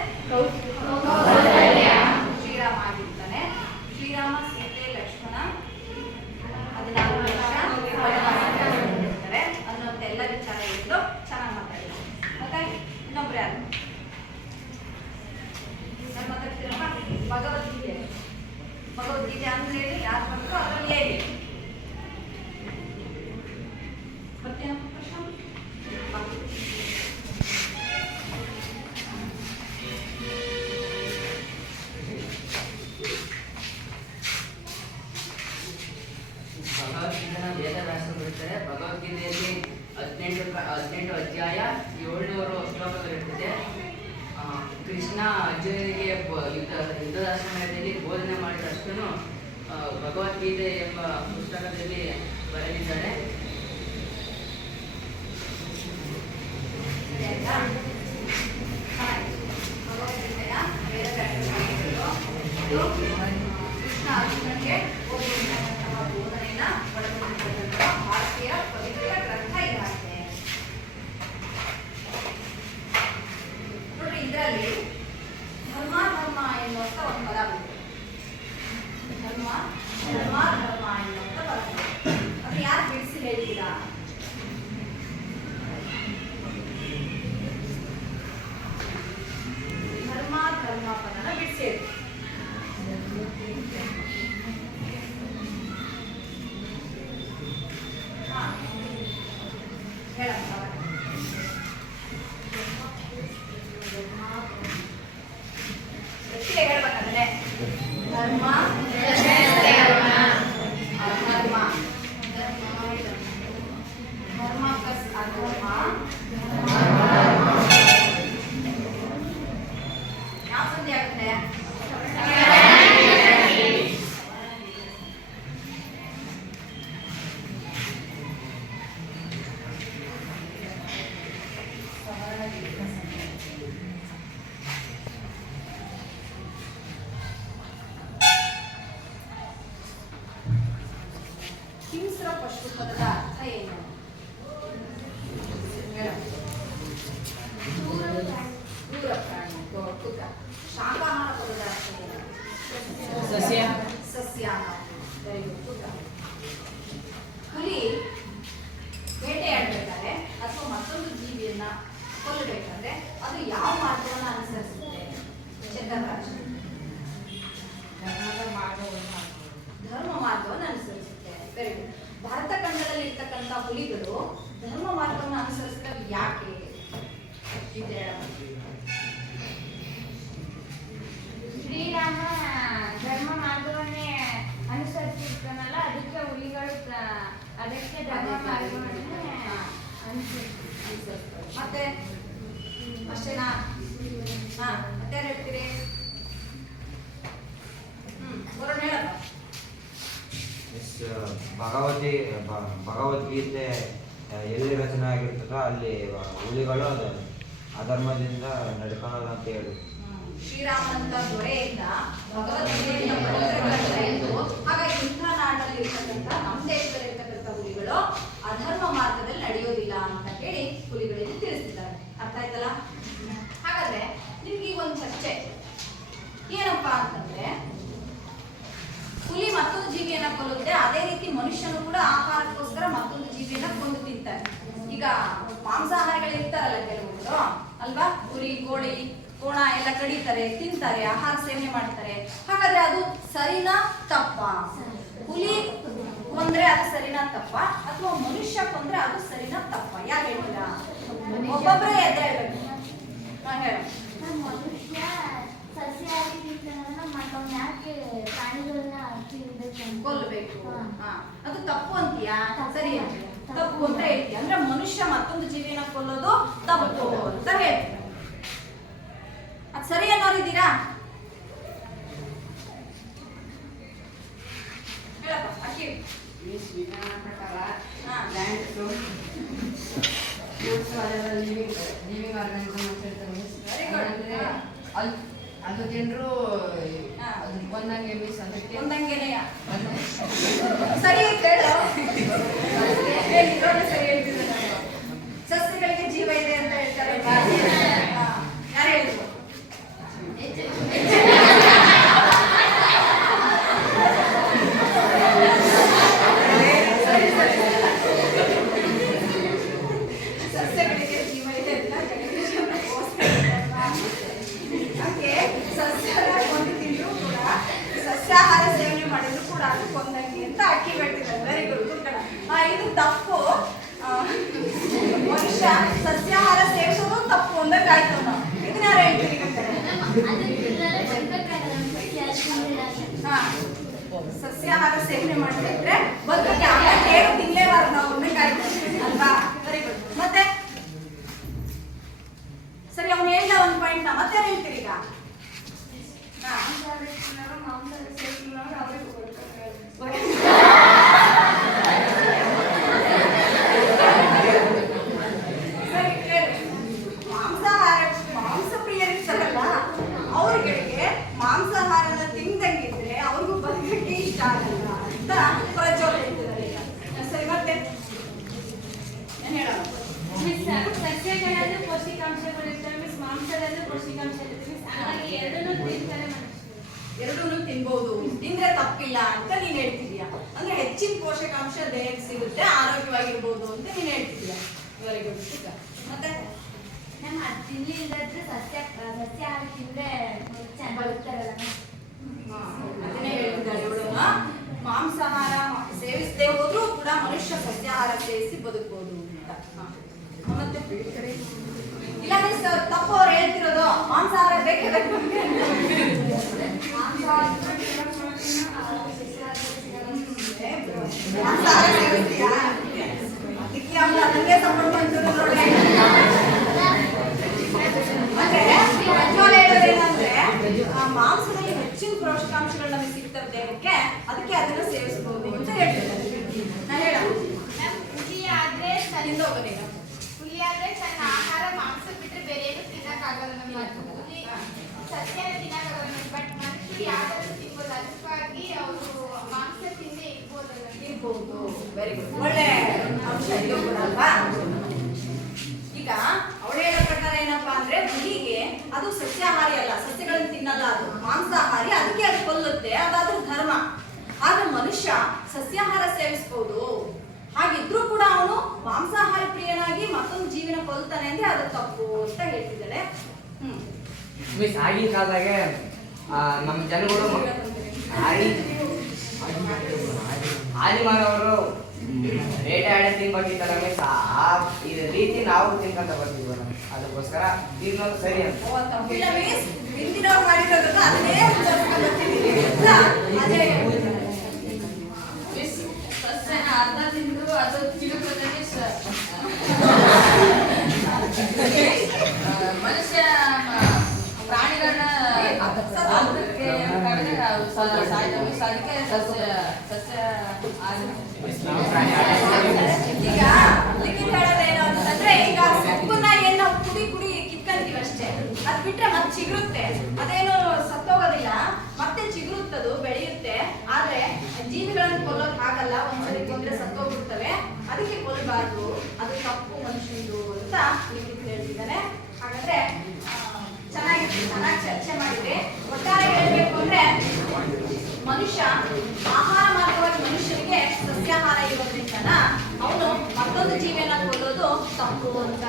ಶ್ರೀರಾಮ ಆಗಿರ್ತಾನೆ. ಶ್ರೀರಾಮ ಸೀತೆ ಲಕ್ಷ್ಮಣ 14 ವರ್ಷ ಇರ್ತಾರೆ. ಅನ್ನೋಂಥ ಎಲ್ಲ ವಿಚಾರ ಇದ್ದು ಚೆನ್ನಾಗಿ ಮಾತಾಡಿದ್ರು. ಮತ್ತೆ ಇನ್ನೊಬ್ರು ಯಾರು ನಾನು ಮಾತಾಡ್ತೀರಮ್ಮ? ಭಗವದ್ಗೀತೆ ಅಂದ್ರೆ ಯಾರು ಬಂದ್ರು ಅದ್ರಲ್ಲಿ ಹೇಳಿ ಬರ್ತೀನಮ್ಮ ಪ್ರಶಾಂತ್? ಭಗವದ್ಗೀತೆನ ವೇದವ್ಯಾಸರು ಬರೀತಾರೆ. ಭಗವದ್ಗೀತೆಯಲ್ಲಿ 18 ಅಧ್ಯಾಯ 700 ಶ್ಲೋಕಗಳಿರ್ತದೆ. ಕೃಷ್ಣ ಅರ್ಜುನನಿಗೆ ಯುದ್ಧದ ಸಮಯದಲ್ಲಿ ಬೋಧನೆ ಮಾಡಿದಷ್ಟನ್ನು ಭಗವದ್ಗೀತೆ ಎಂಬ ಪುಸ್ತಕದಲ್ಲಿ ಬರೆದಿದ್ದಾರೆ. ಭಗವದ್ಗೀತೆಯ ವೇದವ್ಯಾಸರು ಕೃಷ್ಣ ಅರ್ಜುನನಿಗೆ ಬೋಧನೆಯನ್ನ ಒಳಗೊಂಡಿರುವಂತಹ ಭಾರತೀಯ ಪವಿತ್ರ ಗ್ರಂಥ ಇದಾಗಿದೆ. ನೋಡ್ರಿ, ಇದರಲ್ಲಿ ಧರ್ಮ ಎನ್ನುವಂತ ಒಂದು ಪದ ಬಂದಿದೆ. ಧರ್ಮ ಎನ್ನುವಂತ ಪದ ಬಂದಿದೆ. ಅದು ಯಾರು ಬಿಡಿಸಿ ಹೇಳ್ತೀರಾ? ಧರ್ಮ ಪದನ ಬಿಡಿಸಿ ಹೇಳಿ. ಹೇಳಪ್ಪ. ಹೆಚ್ಚಿಗೆ ಹೇಳ್ಬೇಕಂದ್ರೆ ಧರ್ಮ ಪ್ಲಸ್ ಅಧರ್ಮ ಪಶು ಪದದ ಅರ್ಥ ಏನು? ಹೇಳು. ಕ್ರೂರ ಪ್ರಾಣಿ. ಕುಕ್ಕ. ಶಾಕಾಹಾರ ಪದದ ಅರ್ಥ ಏನು? ಸಸ್ಯ. ಸಸ್ಯಾಹಾರ. Very good. ಕುಕ್ಕ. ಹುಲಿ ಬೇಟೆಯಾಡಬೇಕಾದ್ರೆ ಅಥವಾ ಮತ್ತೊಂದು ಜೀವಿಯನ್ನ ಕೊಲ್ಲಬೇಕಾದ್ರೆ ಅದು ಯಾವ ಮಾರ್ಗವನ್ನು ಅನುಸರಿಸುತ್ತೆ? ಚಂದ್ರರಾಜ್. ಧರ್ಮ ಮಾರ್ಗವನ್ನು ಅನುಸರಿಸುತ್ತೆ. Very good. ಭಾರತ ಖಂಡದಲ್ಲಿ ಇರ್ತಕ್ಕಂಥ ಹುಲಿಗಳು ಧರ್ಮ ಮಾರ್ಗವನ್ನು ಅನುಸರಿಸ್ತವೆ. ಯಾಕೆ? ಶ್ರೀರಾಮ ಧರ್ಮ ಮಾರ್ಗವನ್ನೇ ಅನುಸರಿಸಿರ್ತಾನಲ್ಲ, ಅದಕ್ಕೆ ಹುಲಿಗಳು ಅದಕ್ಕೆ ಧರ್ಮ ಮಾರ್ಗವನ್ನೇ ಅನುಸರಿಸ್ತಾರೆ. ಮತ್ತೆ ಅಷ್ಟೇನಾ? ಹಾ, ಮತ್ತೆ ಹೇಳ್ತೀರಿ? ಬರೋಣ ಹೇಳಪ್ಪ. ಭಗವದ್ಗೀತೆ ಎಲ್ಲಿ ರಚನೆ ಆಗಿರ್ತದೋ ಅಲ್ಲಿ ಹುಲಿಗಳು ಅಧರ್ಮದಿಂದ ನಡ್ಕೊಳ್ಳೋದು ಅಂತ ಹೇಳಿ. ಶ್ರೀರಾಮನಂತ ದೊರೆಯಿಂದ ಭಗವದ್ಗೀತೆಯಿಂದ ಪವಿತ್ರಗ್ರಂಥ ಎಂದು, ಹಾಗಾಗಿ ಇಂಥ ನಾಡಲ್ಲಿ ಇರ್ತಕ್ಕಂಥ ನಮ್ಮ ದೇಶದಲ್ಲಿ ಇರ್ತಕ್ಕಂಥ ಹುಲಿಗಳು ಅಧರ್ಮ ಮಾರ್ಗದಲ್ಲಿ ನಡೆಯೋದಿಲ್ಲ ಅಂತ ಹೇಳಿ ಹುಲಿಗಳಿಗೆ ತಿಳಿಸಿದ್ದಾರೆ. ಅರ್ಥ ಆಯ್ತಲ್ಲ? ಹಾಗಾದ್ರೆ ನಿಮ್ಗೆ ಈಗ ಒಂದು ಚರ್ಚೆ ಏನಪ್ಪಾ ಅಂತಂದ್ರೆ, ಹುಲಿ ಮತ್ತೊಂದು ಜೀವಿಯನ್ನ ಕೊಲ್ಲುತ್ತೆ, ಅದೇ ರೀತಿ ಮನುಷ್ಯನು ಕೂಡ ಆಹಾರಕ್ಕೋಸ್ಕರ ಮತ್ತೊಂದು ಜೀವಿಯನ್ನ ಕೊಂದು ತಿಂತಾರೆ. ಈಗ ಮಾಂಸಾಹಾರಿಗಳು ಇರ್ತಾರಲ್ಲ ಕೆಲವರು ಅಲ್ವಾ, ಕುರಿ ಕೋಳಿ ಕೋಣ ಎಲ್ಲ ಕಡಿತಾರೆ, ತಿಂತಾರೆ, ಆಹಾರ ಸೇವನೆ ಮಾಡ್ತಾರೆ. ಹಾಗಾದ್ರೆ ಅದು ಸರಿನಾ ತಪ್ಪಾ? ಹುಲಿ ಕೊಂದ್ರೆ ಅದು ಸರಿನಾ ತಪ್ಪಾ ಅಥವಾ ಮನುಷ್ಯ ಕೊಂದ್ರೆ ಅದು ಸರಿನಾ ತಪ್ಪಾ? ಯಾಕೆ ಹೇಳ್ತೀರಾ? ಒಬ್ಬೊಬ್ಬರೇ ಎದ್ದೇಳ್ಬೇಕು. ಹೇಳು. ಮನುಷ್ಯ ಸಸ್ಯಾಹಾರಿ ತಿಂತಾನಲ್ಲ, ಮತ್ತೊಮ್ಮೆ ಯಾಕೆ ಪ್ರಾಣಿಗಳನ್ನ ಕೊಲ್ಲಬೇಕು? ಅದು ತಪ್ಪು ಅಂತೀಯಾ? ಸರಿ ಅಂತೀಯಾ? ತಪ್ಪು ಅಂತ ಹೇಳ್ತೀಯ. ಅಂದ್ರೆ ಮನುಷ್ಯ ಮತ್ತೊಂದು ಜೀವಿಯನ್ನ ಕೊಲ್ಲೋದು ತಪ್ಪು ಅಂತ ಹೇಳ್ತೀಯ. ಅದು ಸರಿ ಅನ್ನೋರಿದ್ದೀರಾ? ಹೇಳಪ್ಪ ಅಕ್ಕಿ. ವಿಜ್ಞಾನ ಪ್ರಕಾರ ಹಾ. ಲಿವಿಂಗ್ ಆರ್ಗನಿಸಮ್ ಅಂತ ಹೇಳ್ತಾರೆ ಮಿಸ್. Very good. ಅಂದ್ರೆ ಹಾ. ಅದು ಜನರು ಹಾ. ಅದು ಬಂದಂಗೆ ಮಿಸ್ ಅದಕ್ಕೆ ಒಂದಂಗೆನೆಯ ಸರಿ ಕೇಳು. ಹೇಳಿದ್ರು ಸರಿ ಹೇಳ್ತಿದ್ದೆ ನಾನು. ಸಸ್ಯಗಳಿಗೆ ಜೀವ ಇದೆ ಅಂತ ಹೇಳ್ತಾರೆ. ಯಾರು ಹೇಳಿದ್ರು? ಸಸ್ಯಗಳಿಗೆ ಜೀವ ಇದೆ ಅಂತ ಹಾಗೆ ಸಸ್ಯನ ಕೊಂಡು ತಿಂದ್ರು ಕೂಡ, ಸಸ್ಯಾಹಾರ ಸೇವನೆ ಮಾಡಿದ್ರು ಕೂಡ ಅದು ಕೊಂದಂಗೆ ಅಂತ ಅಕ್ಕಿ ಹೇಳ್ತಿದ್ದಾರೆ. Very good. ಇದು ತಪ್ಪು. ಮನುಷ್ಯ ಸಸ್ಯಾಹಾರ ಸೇವಿಸೋದು ತಪ್ಪು ಅಂದಾಗ ಆಯ್ತು. ನಾವು ಇದನ್ನ ಯಾರು ಹೇಳ್ತೀರಿ? ಹಾ, ಸಸ್ಯಾಹಾರ ಸೇವನೆ ಮಾಡಿದ್ರೆ ಬದುಕಕ್ಕೆ ಏನು ತಿನ್ಲೇಬಾರ್ದು ನಾವು ಅನ್ನಕ್ಕಾಯ್ತು ಅಲ್ವಾ? Very good. ಮತ್ತೆ ಸರಿ, ಅವ್ನು ಹೇಳ್ದ ಒಂದು ಪಾಯಿಂಟ್ ಮತ್ತೆ ಹೇಳ್ತೀರಿ ಈಗ. ಸರಿ ಹೇಳಿ. ಮಾಂಸ ಪ್ರಿಯರಿರ್ತಾರಲ್ಲ ಅವ್ರಿಗೆ ಮಾಂಸಾಹಾರದ ತಿಂದಂಗಿದ್ರೆ ಅವ್ರಿಗೂ ಬದುಕಕ್ಕೆ ಇಷ್ಟ ಆಗಲ್ಲ ಅಂತ ಪ್ರಚೋದನೆ ಹೇಳ್ತಿದ್ದಾರೆ ಈಗ. ಸರಿ, ಮತ್ತೆ ಏನ್ ಹೇಳೋಣ? ಸಸ್ಯಗಳಲ್ಲೂ ಪೌಷ್ಟಿಕಾಂಶಗಳು ಇರ್ತವೆ ಮಿಸ್, ಮಾಂಸದಲ್ಲೂ ಪೌಷ್ಟಿಕಾಂಶ ಇರುತ್ತೆ ಮಿಸ್. ಹಾಗಾಗಿ ಎರಡನ್ನೂ ತಿಂತಾರೆ ಮನುಷ್ಯ. ಎರಡನ್ನೂ ತಿನ್ಬಹುದು, ತಿಂದ್ರೆ ತಪ್ಪಿಲ್ಲ ಅಂತ ನೀನ್ ಹೇಳ್ತಿದ್ಯಾ. ಅಂದ್ರೆ ಹೆಚ್ಚಿನ ಪೋಷಕಾಂಶ ದೇಹಕ್ಕೆ ಸಿಗುತ್ತೆ, ಆರೋಗ್ಯವಾಗಿರ್ಬೋದು ಅಂತ ನೀನ್ ಹೇಳ್ತಿದ್ಯಾ. Very good. ಮತ್ತೆ ನಮ್ಮ ತಿನ್ಲಿಲ್ಲದ್ರೆ ಸಸ್ಯಾಹಾರ ತಿಂದ್ರೆ ಬದುಕ್ತಾರಲ್ಲ. ಅದನ್ನೇ ಹೇಳ್ತಿದ್ದಾರೆ ಇವಳು. ಮಾಂಸಾಹಾರ ಸೇವಿಸದೆ ಹೋದ್ರೂ ಕೂಡ ಮನುಷ್ಯ ಸಸ್ಯಾಹಾರ ಸೇವಿಸಿ ಬದುಕಬಹುದು ಅಂತ. ಮತ್ತೆ ಇಲ್ಲ ಮಿಸ್, ತಪ್ಪು ಅವ್ರು ಹೇಳ್ತಿರೋದು. ಮಾಂಸಾಹಾರ ಬೇಕೇ ಬೇಕು. ಮಾಂಸಾಹಾರ ಸೇವಿಸ್ತೀಯಾ? ಅದಕ್ಕೆ ಅವ್ನು ಅದನ್ನೇ ಸಪೋರ್ಟ್ ಮಾಡ್ತಿರೋದು ನೋಡಿ. ಮತ್ತೆ ಪ್ರಜ್ವಲ್ ಹೇಳೋದೇನಂದ್ರೆ, ಮಾಂಸದಲ್ಲಿ ಹೆಚ್ಚಿನ ಪೋಷಕಾಂಶಗಳು ನಮಗೆ ಸಿಗ್ತವೆ ದೇಹಕ್ಕೆ, ಅದಕ್ಕೆ ಅದನ್ನ ಸೇವಿಸಬಹುದು ಅಂತ ಹೇಳ್ತಿದ್ದಾರೆ. ನಾನು ಹೇಳ ಹುಲಿಯಾದ್ರೆ ಹುಲಿಯಾದ್ರೆ ತನ್ನ ಆಹಾರ ಮಾಂಸ ಬಿಟ್ಟರೆ ಬೇರೆ ಏನು ತಿನ್ನಕ್ಕಾಗಲ್ಲ. ನಮ್ಮ ಹುಲಿ ಸಸ್ಯನ ತಿನ್ನಕ್ಕಾಗಲ್ಲ. ಬಟ್ ಮನುಷ್ಯರು ಯಾವ್ದಾದ್ರು ತಿನ್ಬೋದು, ಅದಕ್ಕಾಗಿ ಅವರು ಮಾಂಸ ತಿಂದೇ ಇರ್ಬೋದಲ್ಲ. ಇರಬಹುದು. ವೆರಿ ಗುಡ್, ಒಳ್ಳೆ ಅಂಶ ಇದು ಕೂಡ ಅಲ್ವಾ? ಈಗ ಅವಳು ಹೇಳೋ ಪ್ರಕಾರ ಏನಪ್ಪಾ ಅಂದ್ರೆ ಹುಲಿಗೆ ಅದು ಸಸ್ಯಾಹಾರಿ ಅಲ್ಲ, ಸಸ್ಯಗಳನ್ನು ತಿನ್ನಲ್ಲ, ಅದು ಮಾಂಸಾಹಾರಿ, ಅದಕ್ಕೆ ಅದು ಕೊಲ್ಲುತ್ತೆ, ಅದಾದ್ರೂ ಧರ್ಮ. ಆದ್ರೆ ಮನುಷ್ಯ ಸಸ್ಯಾಹಾರ ಸೇವಿಸಬಹುದು. ಹಾಗಿದ್ರೂ ಕೂಡ ಅವನು ಮಾಂಸಾಹಾರಿ ಪ್ರಿಯನಾಗಿ ಮತ್ತೊಂದು ಜೀವಿನ ಕೊಲ್ತಾನೆ ಅಂದ್ರೆ ಅದು ತಪ್ಪು ಅಂತ ಹೇಳ್ತಿದ್ದಾಳೆ. ಮಿಸ್ ಆಗಿನ ಕಾಲದಾಗೆ ನಮ್ಮ ಜನಗಳು ಆದಿ ಮಾನವರು ಬೇಟೆಯಾಡಿ ತಿನ್ಬೇಕಿತ್ತಲ್ಲ ಮಿಸ್, ಆ ಈ ರೀತಿ ನಾವು ತಿನ್ಕೊಂತ ಬರ್ತಿದ್ವಲ್ಲ, ಅದಕ್ಕೋಸ್ಕರ ತಿನ್ನೋದು ಸರಿ ಅಂತ. ತಪ್ಪಿಲ್ಲ ಮೀನ್ಸ್ ಹಿಂದಿನವ್ರು ಮಾಡಿರೋದನ್ನ ಅದನ್ನೇ ಮುಂದುವರ್ಸ್ಕೊಂಡು ಬರ್ತಿದ್ದೀವಿ ಅಂತ ಅದೇ ಹೇಳ್ತಿದ್ದಾರೆ. ಮಿಸ್ ಸಸ್ಯನ ಅರ್ಧ ತಿಂದು ಅದು ಚಿಗುರ್ತದೆ ಮಿಸ್. ಮನುಷ್ಯ ಪ್ರಾಣಿಗಳನ್ನ ಅರ್ಧಕ್ಕೆ ಕಡಿಮೆ ಸಾಯ್ತವೆ ಮಿಸ್. ಅದಕ್ಕೆ ಸಸ್ಯ ಈಗ ಲಿಖಿತ ಹೇಳೋದೇನು ಅಂತಂದ್ರೆ, ಈಗ ಸೊಪ್ಪನ್ನ ಏನ್ ನಾವು ಕುಡಿ ಕಿತ್ಕೊಂತೀವಿ ಅಷ್ಟೇ, ಅದ್ ಬಿಟ್ರೆ ಮತ್ತೆ ಚಿಗುರುತ್ತೆ, ಅದೇನು ಸತ್ತೋಗೋದಿಲ್ಲ, ಮತ್ತೆ ಚಿಗುರುತ್ತದು, ಬೆಳೆಯುತ್ತೆ. ಆದ್ರೆ ಜೀವಿಗಳನ್ನು ಕೊಲ್ಲೋಕ್ ಆಗಲ್ಲ, ಒಂದ್ಸರಿ ಕೊಂದ್ರೆ ಸತ್ತೋಗ್ಬಿಡ್ತವೆ, ಅದಕ್ಕೆ ಕೊಲ್ಲಬಾರ್ದು, ಅದು ತಪ್ಪು ಮನುಷ್ಯಂದು ಅಂತ ಲಿಖಿತ ಹೇಳ್ತಿದ್ದಾನೆ. ಹಾಗಾದ್ರೆ ಚೆನ್ನಾಗಿ ಚರ್ಚೆ ಮಾಡಿದ್ರೆ, ಒಟ್ಟಾರೆ ಹೇಳ್ಬೇಕು ಅಂದ್ರೆ ಮನುಷ್ಯ ಆಹಾರ ಮಾರ್ಗವಾಗಿ ಮನುಷ್ಯನಿಗೆ ಸಸ್ಯಾಹಾರ ಇರೋದ್ರಿಂದ ಅವನು ಮತ್ತೊಂದು ಜೀವಿಯನ್ನ ಕೊಲ್ಲೋದು ತಪ್ಪು ಅಂತ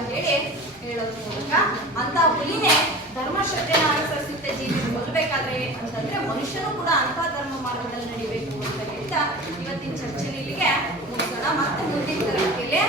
ಹೇಳೋದ್ರ ಮೂಲಕ ಅಂತ ಹುಲಿನೇ ಧರ್ಮಶ್ರದ್ಧೆನ ಅನುಸರಿಸುತ್ತೆ ಜೀವಿ ಕೊಲ್ಲಬೇಕಾದ್ರೆ ಅಂತಂದ್ರೆ ಮನುಷ್ಯನು ಕೂಡ ಅಂತ ಧರ್ಮ ಮಾರ್ಗದಲ್ಲಿ ನಡಿಬೇಕು ಅಂತ ಹೇಳ್ತಾ ಇವತ್ತಿನ ಚರ್ಚೆ ಇಲ್ಲಿಗೆ ಮುಗಿಸೋಣ. ಮತ್ತೆ ಮುಂದಿನ ತರಗತಿಯಲ್ಲಿ